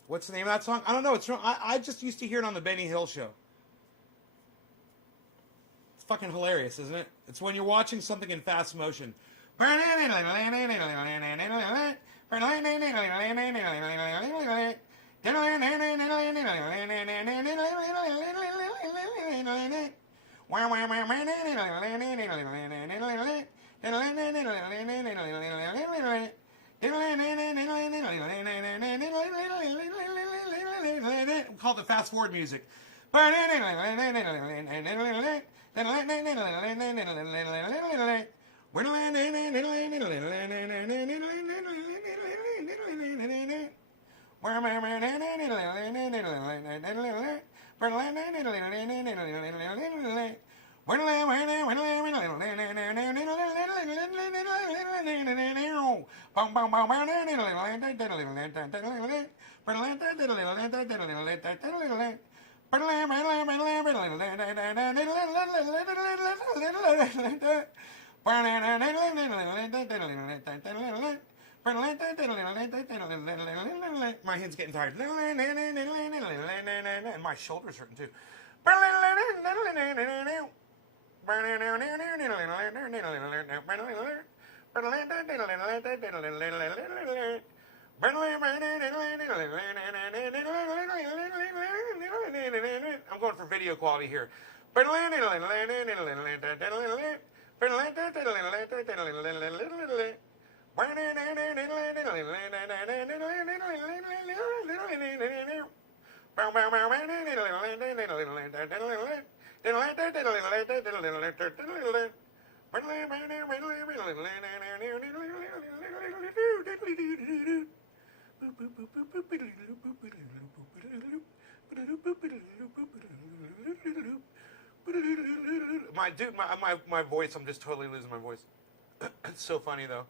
What's the name of that song? I don't know. It's from, I just used to hear it on the Benny Hill show. It's fucking hilarious, isn't it? It's when you're watching something in fast motion. fast forward music. My head's getting tired. And my shoulder's hurting too. I'm going for video quality here. My voice, I'm just totally losing my voice. It's so funny though.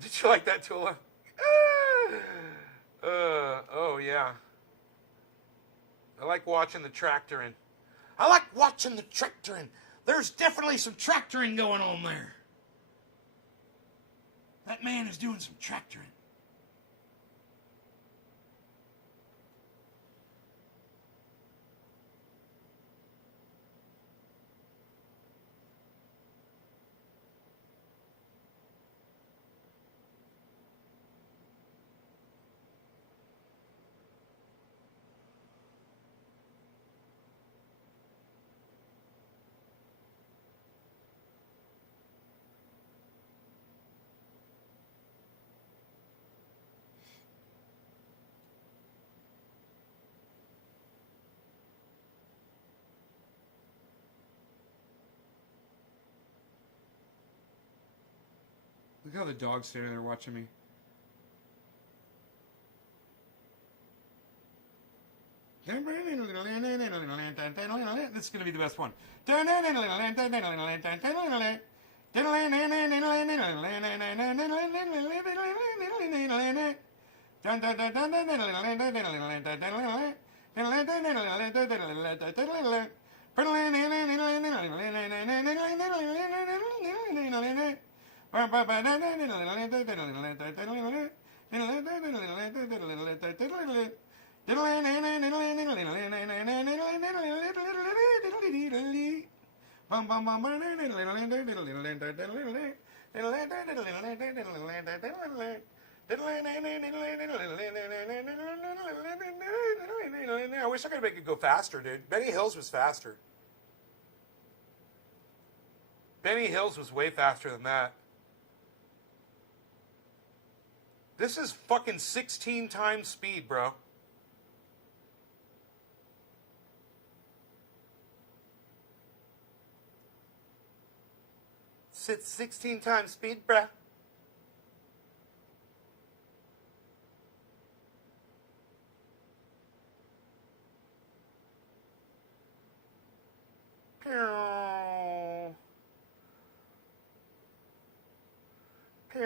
Did you like that, Tula? Oh yeah. I like watching the tractoring. There's definitely some tractoring going on there. That man is doing some tractoring. Look how the dog's standing there watching me. This is going to be the best one. I wish I could make it go faster, dude. Benny Hills was faster. Benny Hills was way faster than that. This is fucking 16 times speed, bro. It's 16 times speed, bruh. Pew. Pew.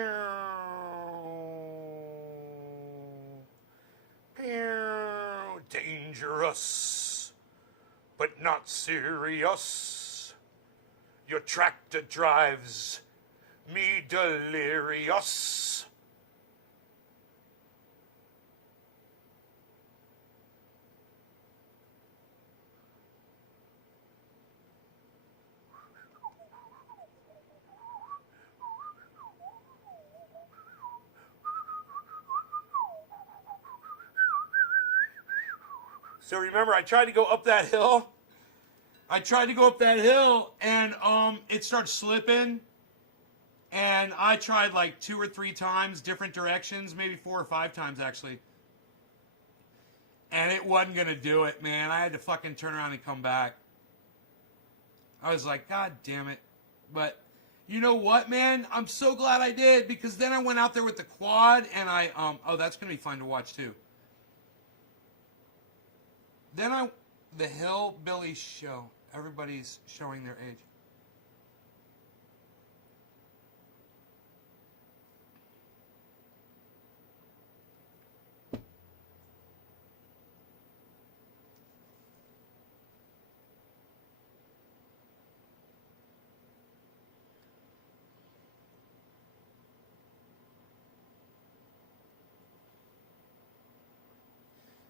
Pew. Dangerous, but not serious. Your tractor drives me delirious. So remember, I tried to go up that hill. And it started slipping. And I tried like 2 or 3 times, different directions, maybe 4 or 5 times actually. And it wasn't going to do it, man. I had to fucking turn around and come back. I was like, God damn it. But you know what, man? I'm so glad I did, because then I went out there with the quad and oh, that's going to be fun to watch too. Then the Hillbilly Show. Everybody's showing their age.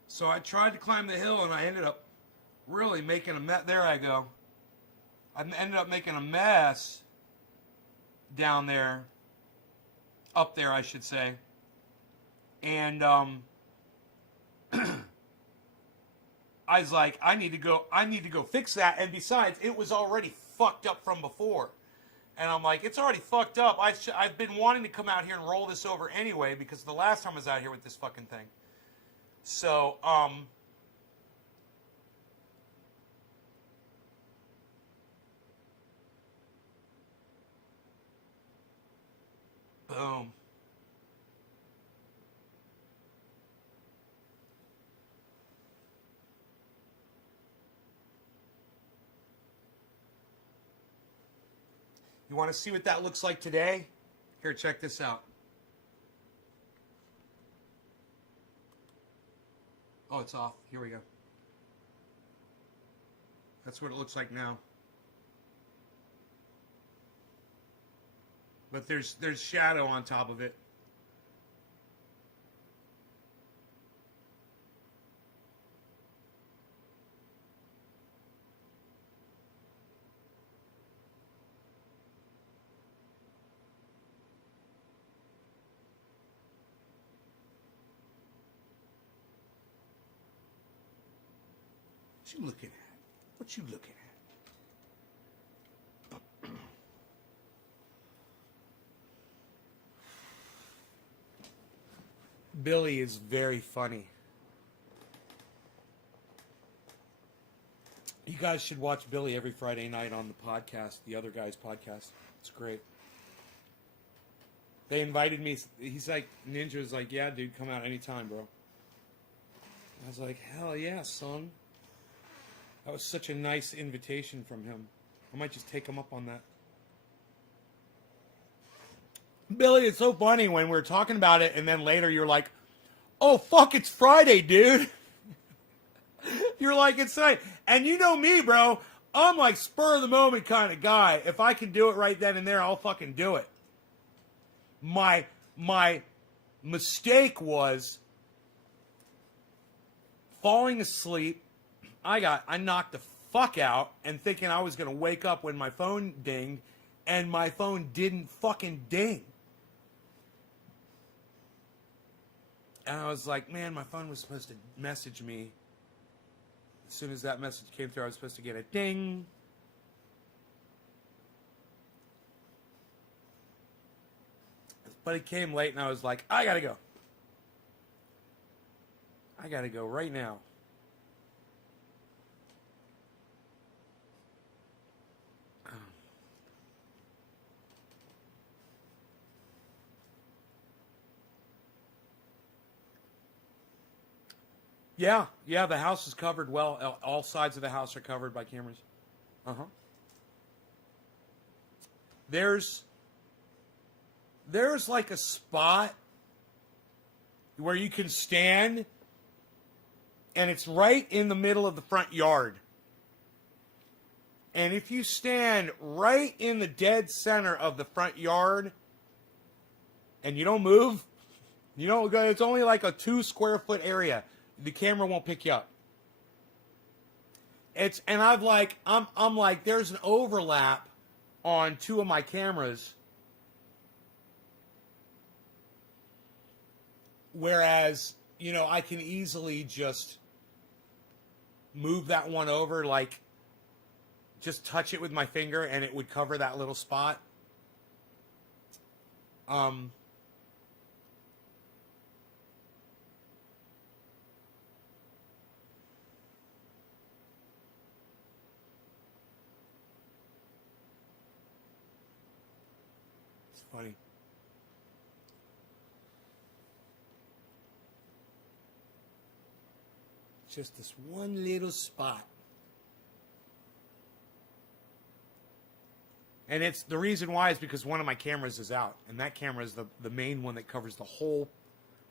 So I tried to climb the hill, and I ended up really making a mess. There I go. I ended up making a mess down there. Up there, I should say. And I was like, I need to go fix that. And besides, it was already fucked up from before. And I'm like, it's already fucked up. I've been wanting to come out here and roll this over anyway, because the last time I was out here with this fucking thing. So, boom. You want to see what that looks like today? Here, check this out. Oh, it's off. Here we go. That's what it looks like now. But there's shadow on top of it. What you looking at? What you looking at? Billy is very funny. You guys should watch Billy every Friday night on the podcast, the other guy's podcast. It's great. They invited me. He's like, Ninja's like, yeah, dude, come out anytime, bro. I was like, hell yeah, son. That was such a nice invitation from him. I might just take him up on that. Billy, it's so funny when we're talking about it and then later you're like, oh, fuck, it's Friday, dude. You're like, it's tonight. And you know me, bro. I'm like spur of the moment kind of guy. If I can do it right then and there, I'll fucking do it. My mistake was falling asleep. I knocked the fuck out and thinking I was going to wake up when my phone dinged, and my phone didn't fucking ding. And I was like, man, my phone was supposed to message me. As soon as that message came through, I was supposed to get a ding. But it came late, and I was like, I gotta go. I gotta go right now. Yeah, the house is covered well. All sides of the house are covered by cameras. Uh-huh. There's like a spot where you can stand, and it's right in the middle of the front yard. And if you stand right in the dead center of the front yard and you don't move, you don't go, it's only like a 2 square foot area. The camera won't pick you up. I'm like, there's an overlap on 2 of my cameras. Whereas, I can easily just move that one over, like, just touch it with my finger and it would cover that little spot. Um, it's funny. Just this one little spot. And it's the reason why is because one of my cameras is out. And that camera is the main one that covers the whole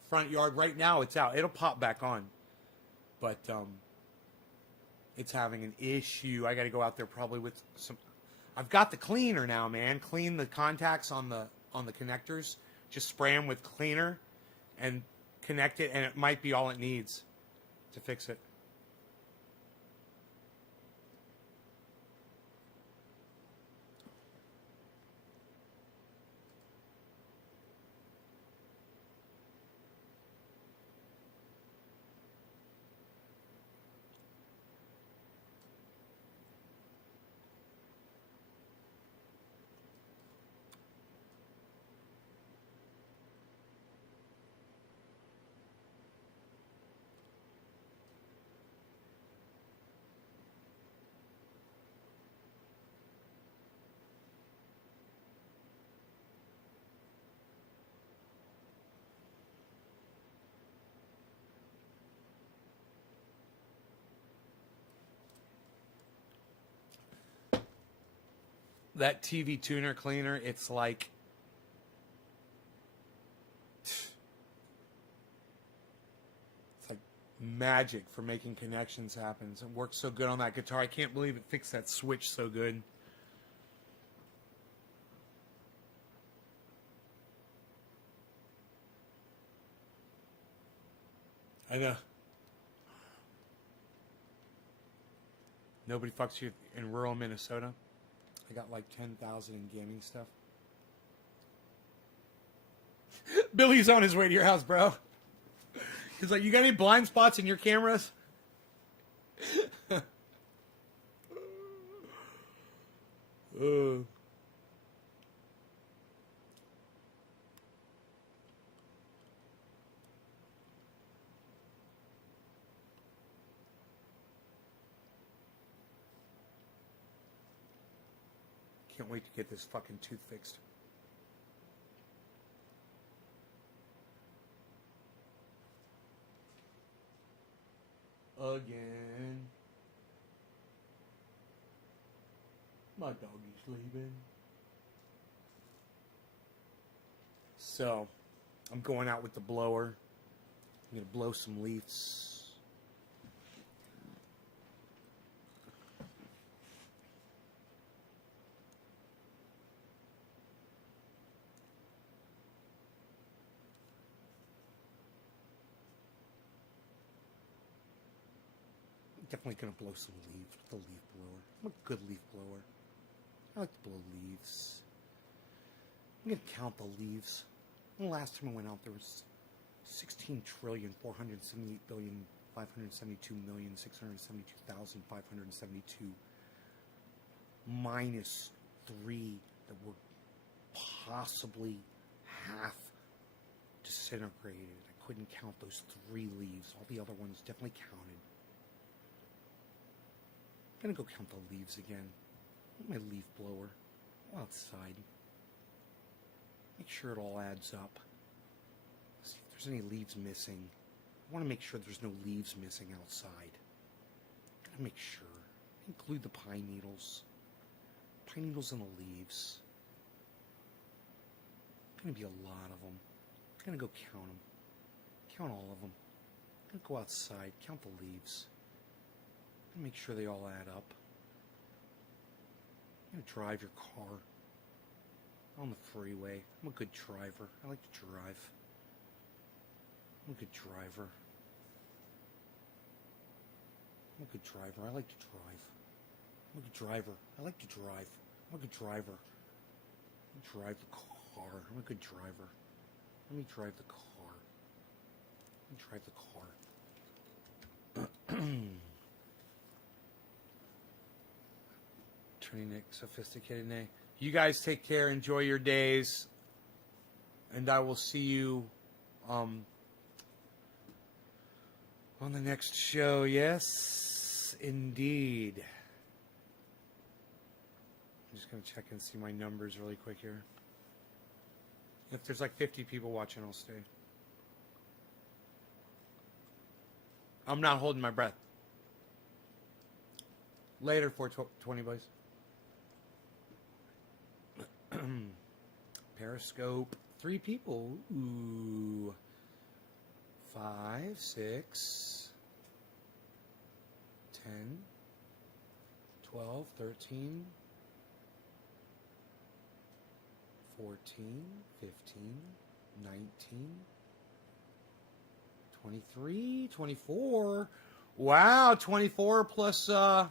front yard. Right now it's out. It'll pop back on. But it's having an issue. I got to go out there probably with some. I've got the cleaner now, man. Clean the contacts on the connectors. Just spray them with cleaner and connect it, and it might be all it needs to fix it. That TV tuner cleaner, it's like magic for making connections happen. It works so good on that guitar. I can't believe it fixed that switch so good. I know. Nobody fucks you in rural Minnesota. I got like 10,000 in gaming stuff. Billy's on his way to your house, bro. He's like, you got any blind spots in your cameras? Can't wait to get this fucking tooth fixed. Again. My doggy's leaving. So, I'm going out with the blower. I'm going to blow some leaves. Definitely going to blow some leaves with the leaf blower. I'm a good leaf blower. I like to blow leaves. I'm going to count the leaves. The last time I went out, there was 16,478,572,672,572 minus 3 that were possibly half disintegrated. I couldn't count those 3 leaves. All the other ones definitely counted. I'm gonna go count the leaves again. My leaf blower. Go outside. Make sure it all adds up. See if there's any leaves missing. I want to make sure there's no leaves missing outside. Gotta make sure. Include the pine needles. Pine needles and the leaves. Gonna be a lot of them. I'm gonna go count them. Count all of them. I'm gonna go outside. Count the leaves. Make sure they all add up. You're gonna drive your car on the freeway. I'm a good driver. I like to drive. I'm a good driver. I'm a good driver. I like to drive. I'm a good driver. I like to drive. I'm a good driver. I drive the car. I'm a good driver. Let me drive the car. Let me drive the car. Turning Nick, sophisticated Nick. You guys take care. Enjoy your days. And I will see you on the next show. Yes, indeed. I'm just going to check and see my numbers really quick here. If there's like 50 people watching, I'll stay. I'm not holding my breath. Later, 420 boys. Periscope. 3 people. Ooh. 5, 6, 10, 12, 13, 14, 15, 19, 23, 24. Wow, 24 plus, wow,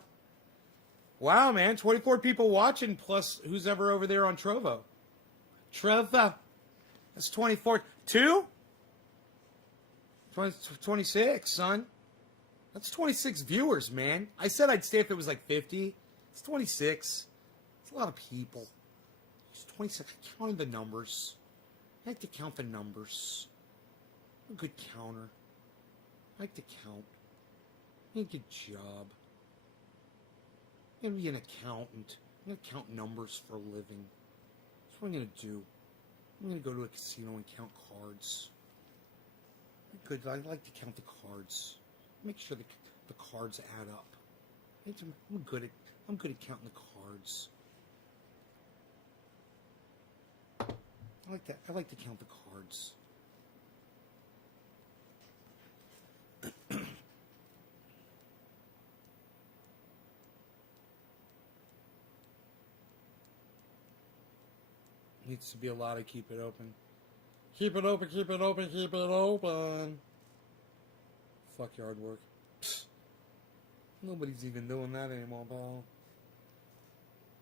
man, 24 people watching plus who's ever over there on Trovo. Trovo. That's 24. 2? 26, son. That's 26 viewers, man. I said I'd stay if it was like 50. It's 26. It's a lot of people. It's 26. I'm counting the numbers. I like to count the numbers. I'm a good counter. I like to count. I need a good job. I'm going to be an accountant. I'm going to count numbers for a living. That's what I'm going to do. I'm going to go to a casino and count cards. Good. I like to count the cards. Make sure the cards add up. I'm good at counting the cards. I like that. I like to count the cards. Needs to be a lot of keep it open. Keep it open, keep it open, keep it open. Fuck yard work. Psst. Nobody's even doing that anymore, pal.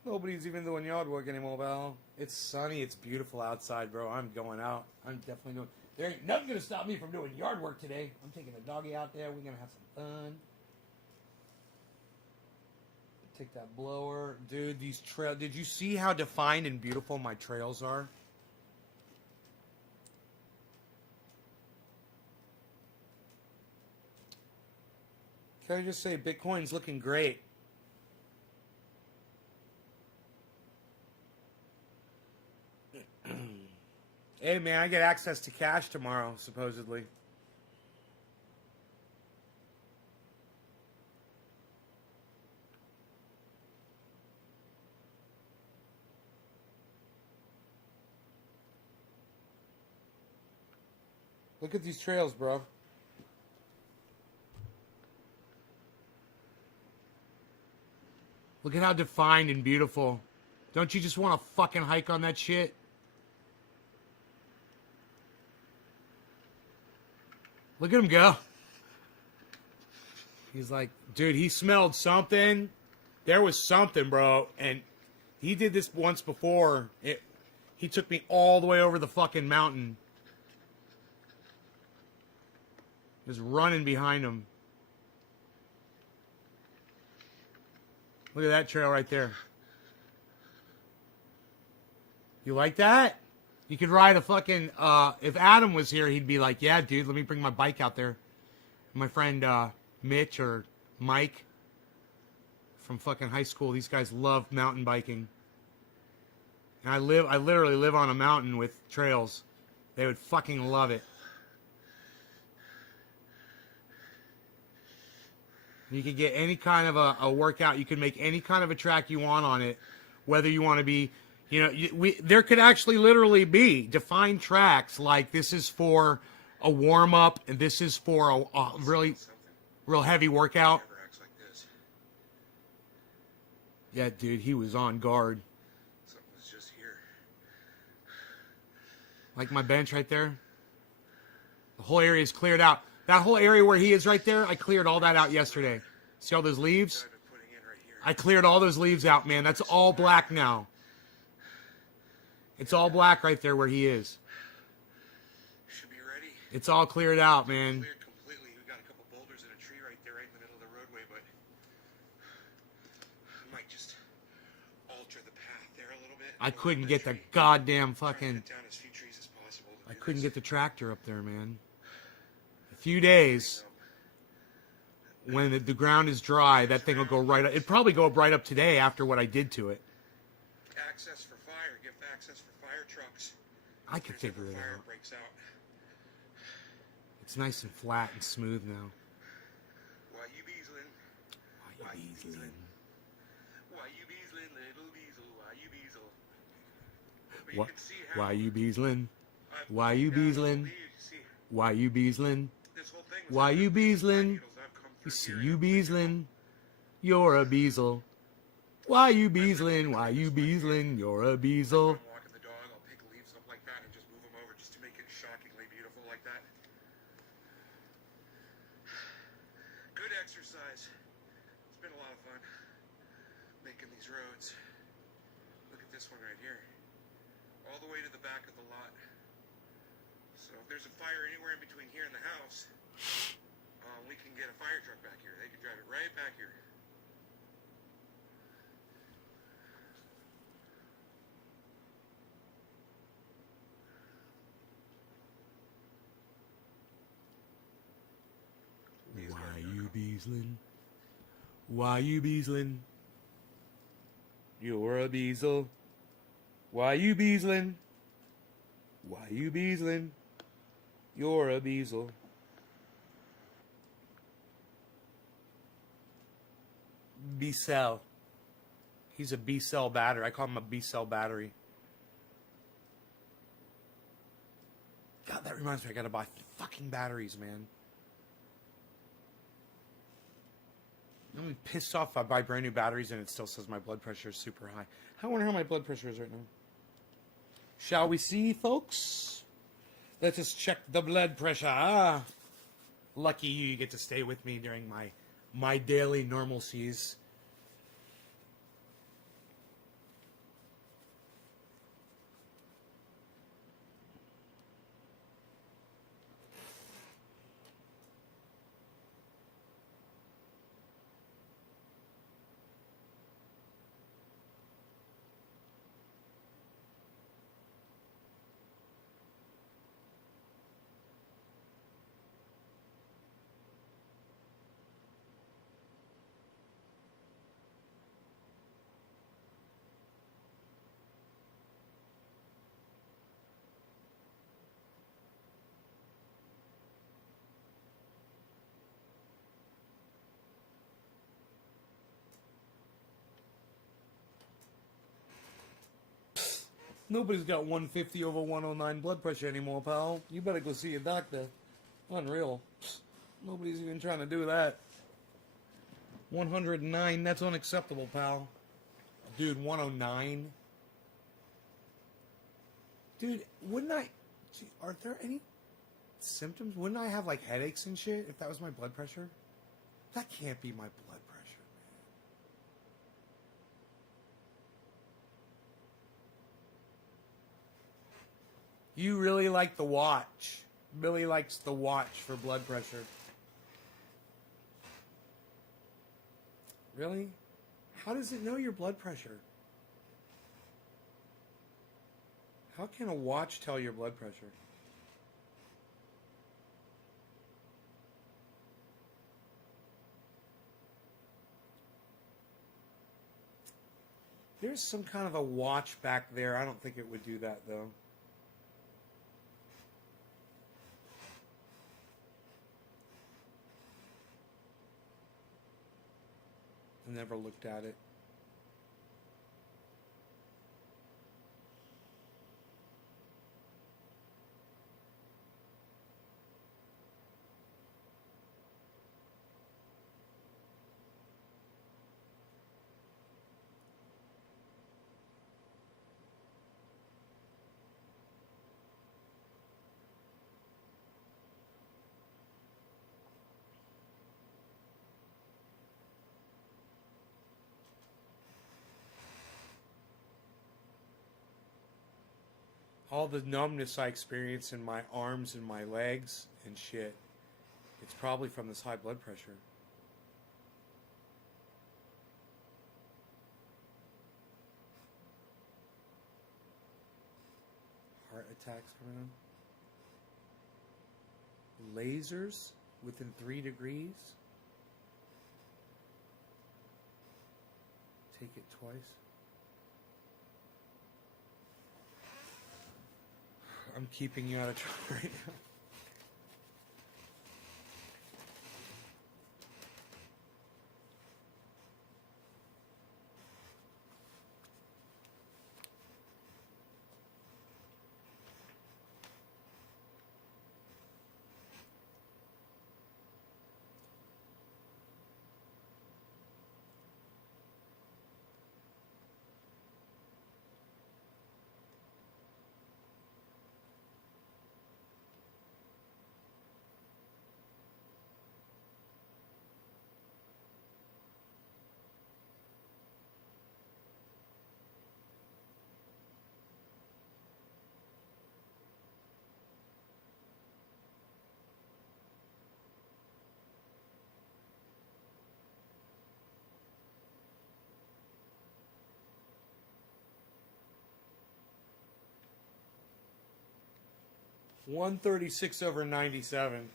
Nobody's even doing yard work anymore, pal. It's sunny, it's beautiful outside, bro. I'm going out. I'm definitely doing... There ain't nothing gonna stop me from doing yard work today. I'm taking the doggy out there. We're gonna have some fun. Take that blower. Dude, these trails... Did you see how defined and beautiful my trails are? Can I just say Bitcoin's looking great? Hey, man, I get access to cash tomorrow, supposedly. Look at these trails, bro. Look at how defined and beautiful. Don't you just want to fucking hike on that shit? Look at him go. He's like, dude, he smelled something. There was something, bro. And he did this once before. He took me all the way over the fucking mountain. Just running behind him. Look at that trail right there. You like that? You could ride a fucking... if Adam was here, he'd be like, yeah, dude, let me bring my bike out there. My friend Mitch or Mike from fucking high school, these guys love mountain biking. And I literally live on a mountain with trails. They would fucking love it. You could get any kind of a workout. You can make any kind of a track you want on it. Whether you want to be, you know, there could actually literally be defined tracks like this is for a warm-up and this is for a really real heavy workout. Yeah, dude, he was on guard. Something was just here. Like my bench right there. The whole area is cleared out. That whole area where he is right there, I cleared all that out yesterday. See all those leaves? I cleared all those leaves out, man. That's all black now. It's all black right there where he is. Should be ready. It's all cleared out, man. Cleared completely. We got a couple boulders and a tree right there, right in the middle of the roadway, but I might just alter the path there a little bit. I couldn't get the goddamn fucking... Cut down as few trees as possible. couldn't get the tractor up there, man. A few days, when the ground is dry, that thing will go right up. It'd probably go up right up today after what I did to it. Access for fire. Give access for fire trucks. I could If figure ever it fire out. breaks out. It's nice and flat and smooth now. Why you beasling? Why you beasling? Why you beasling, little beasel? Why you beasel? But you What? can see how Why you beasling? I've Why you pulled down the beasling? leaves. You see, Why you beasling? this whole thing was Why under you the pine beasling? needles. I've come You through see here you and beasling? You're a beasel. Why you beasling? Why you beasling? You're a when beasel. I'm walking the dog, I'll pick leaves up like that and just move them over just to make it shockingly beautiful like that. Good exercise. It's been a lot of fun making these roads. Look at this one right here. All the way to the back of the lot. So if there's a fire anywhere in between here and the house, we can get a fire truck back here. They can drive it right back here. Why you beasling? Why you beasling? You're a beasel. Why you beasling? Why you beasling? You're a beasel. B-cell. He's a B-cell battery. I call him a B-cell battery. God, that reminds me, I gotta buy fucking batteries, man. I'm pissed off if I buy brand new batteries and it still says my blood pressure is super high. I wonder how my blood pressure is right now. Shall we see, folks? Let us check the blood pressure. Ah, lucky you, you get to stay with me during my daily normalcies. Nobody's got 150 over 109 blood pressure anymore, pal. You better go see a doctor. Unreal. Nobody's even trying to do that. 109, that's unacceptable, pal. Dude, 109? Dude, wouldn't I... Gee, are there any symptoms? Wouldn't I have, like, headaches and shit if that was my blood pressure? That can't be my blood pressure. You really like the watch. Billy likes the watch for blood pressure. Really? How does it know your blood pressure? How can a watch tell your blood pressure? There's some kind of a watch back there. I don't think it would do that, though. I never looked at it. All the numbness I experience in my arms and my legs and shit, it's probably from this high blood pressure. Heart attacks coming on. lasers within 3 degrees. Take it twice. I'm keeping you out of trouble right now. (136/97).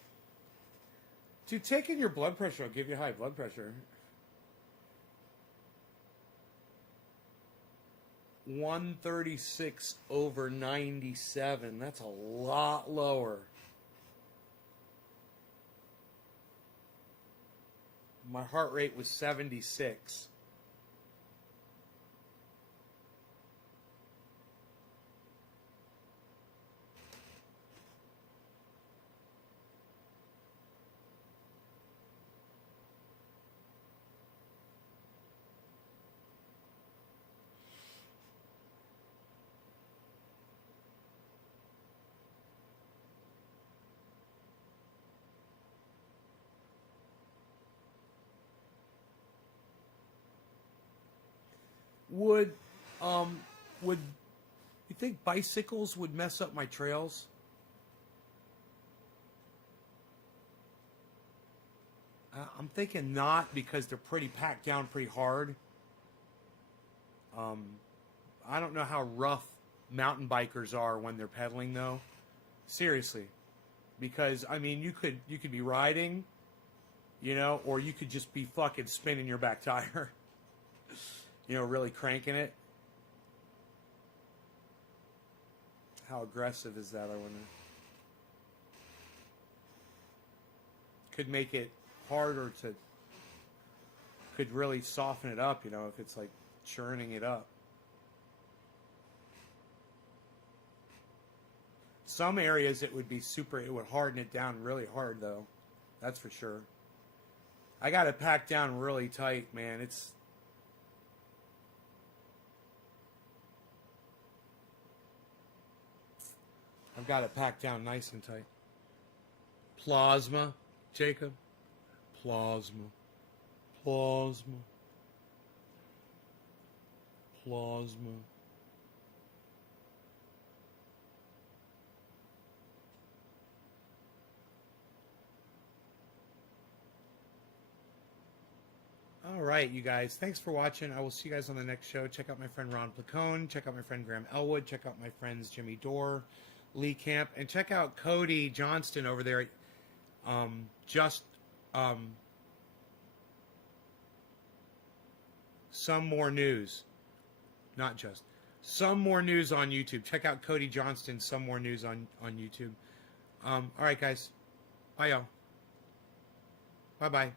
Dude, taking your blood pressure will give you high blood pressure. 136/97. That's a lot lower. My heart rate was 76. Would you think bicycles would mess up my trails? I'm thinking not, because they're pretty packed down pretty hard. I don't know how rough mountain bikers are when they're pedaling though. Seriously. Because I mean you could be riding, you know, or you could just be fucking spinning your back tire. You know, really cranking it. How aggressive is that, I wonder? Could make it harder to... Could really soften it up, you know, if it's like churning it up. Some areas it would be it would harden it down really hard, though. That's for sure. I got it packed down really tight, man. I've got it packed down nice and tight. Plasma, Jacob. Plasma. Plasma. Plasma. All right, you guys. Thanks for watching. I will see you guys on the next show. Check out my friend Ron Placone. Check out my friend Graham Elwood. Check out my friends Jimmy Dore, Lee Camp, and check out Cody Johnston over there. Some more news, not just some more news on YouTube. Check out Cody Johnston. Some more news on YouTube. All right, guys. Bye, y'all. Bye-bye.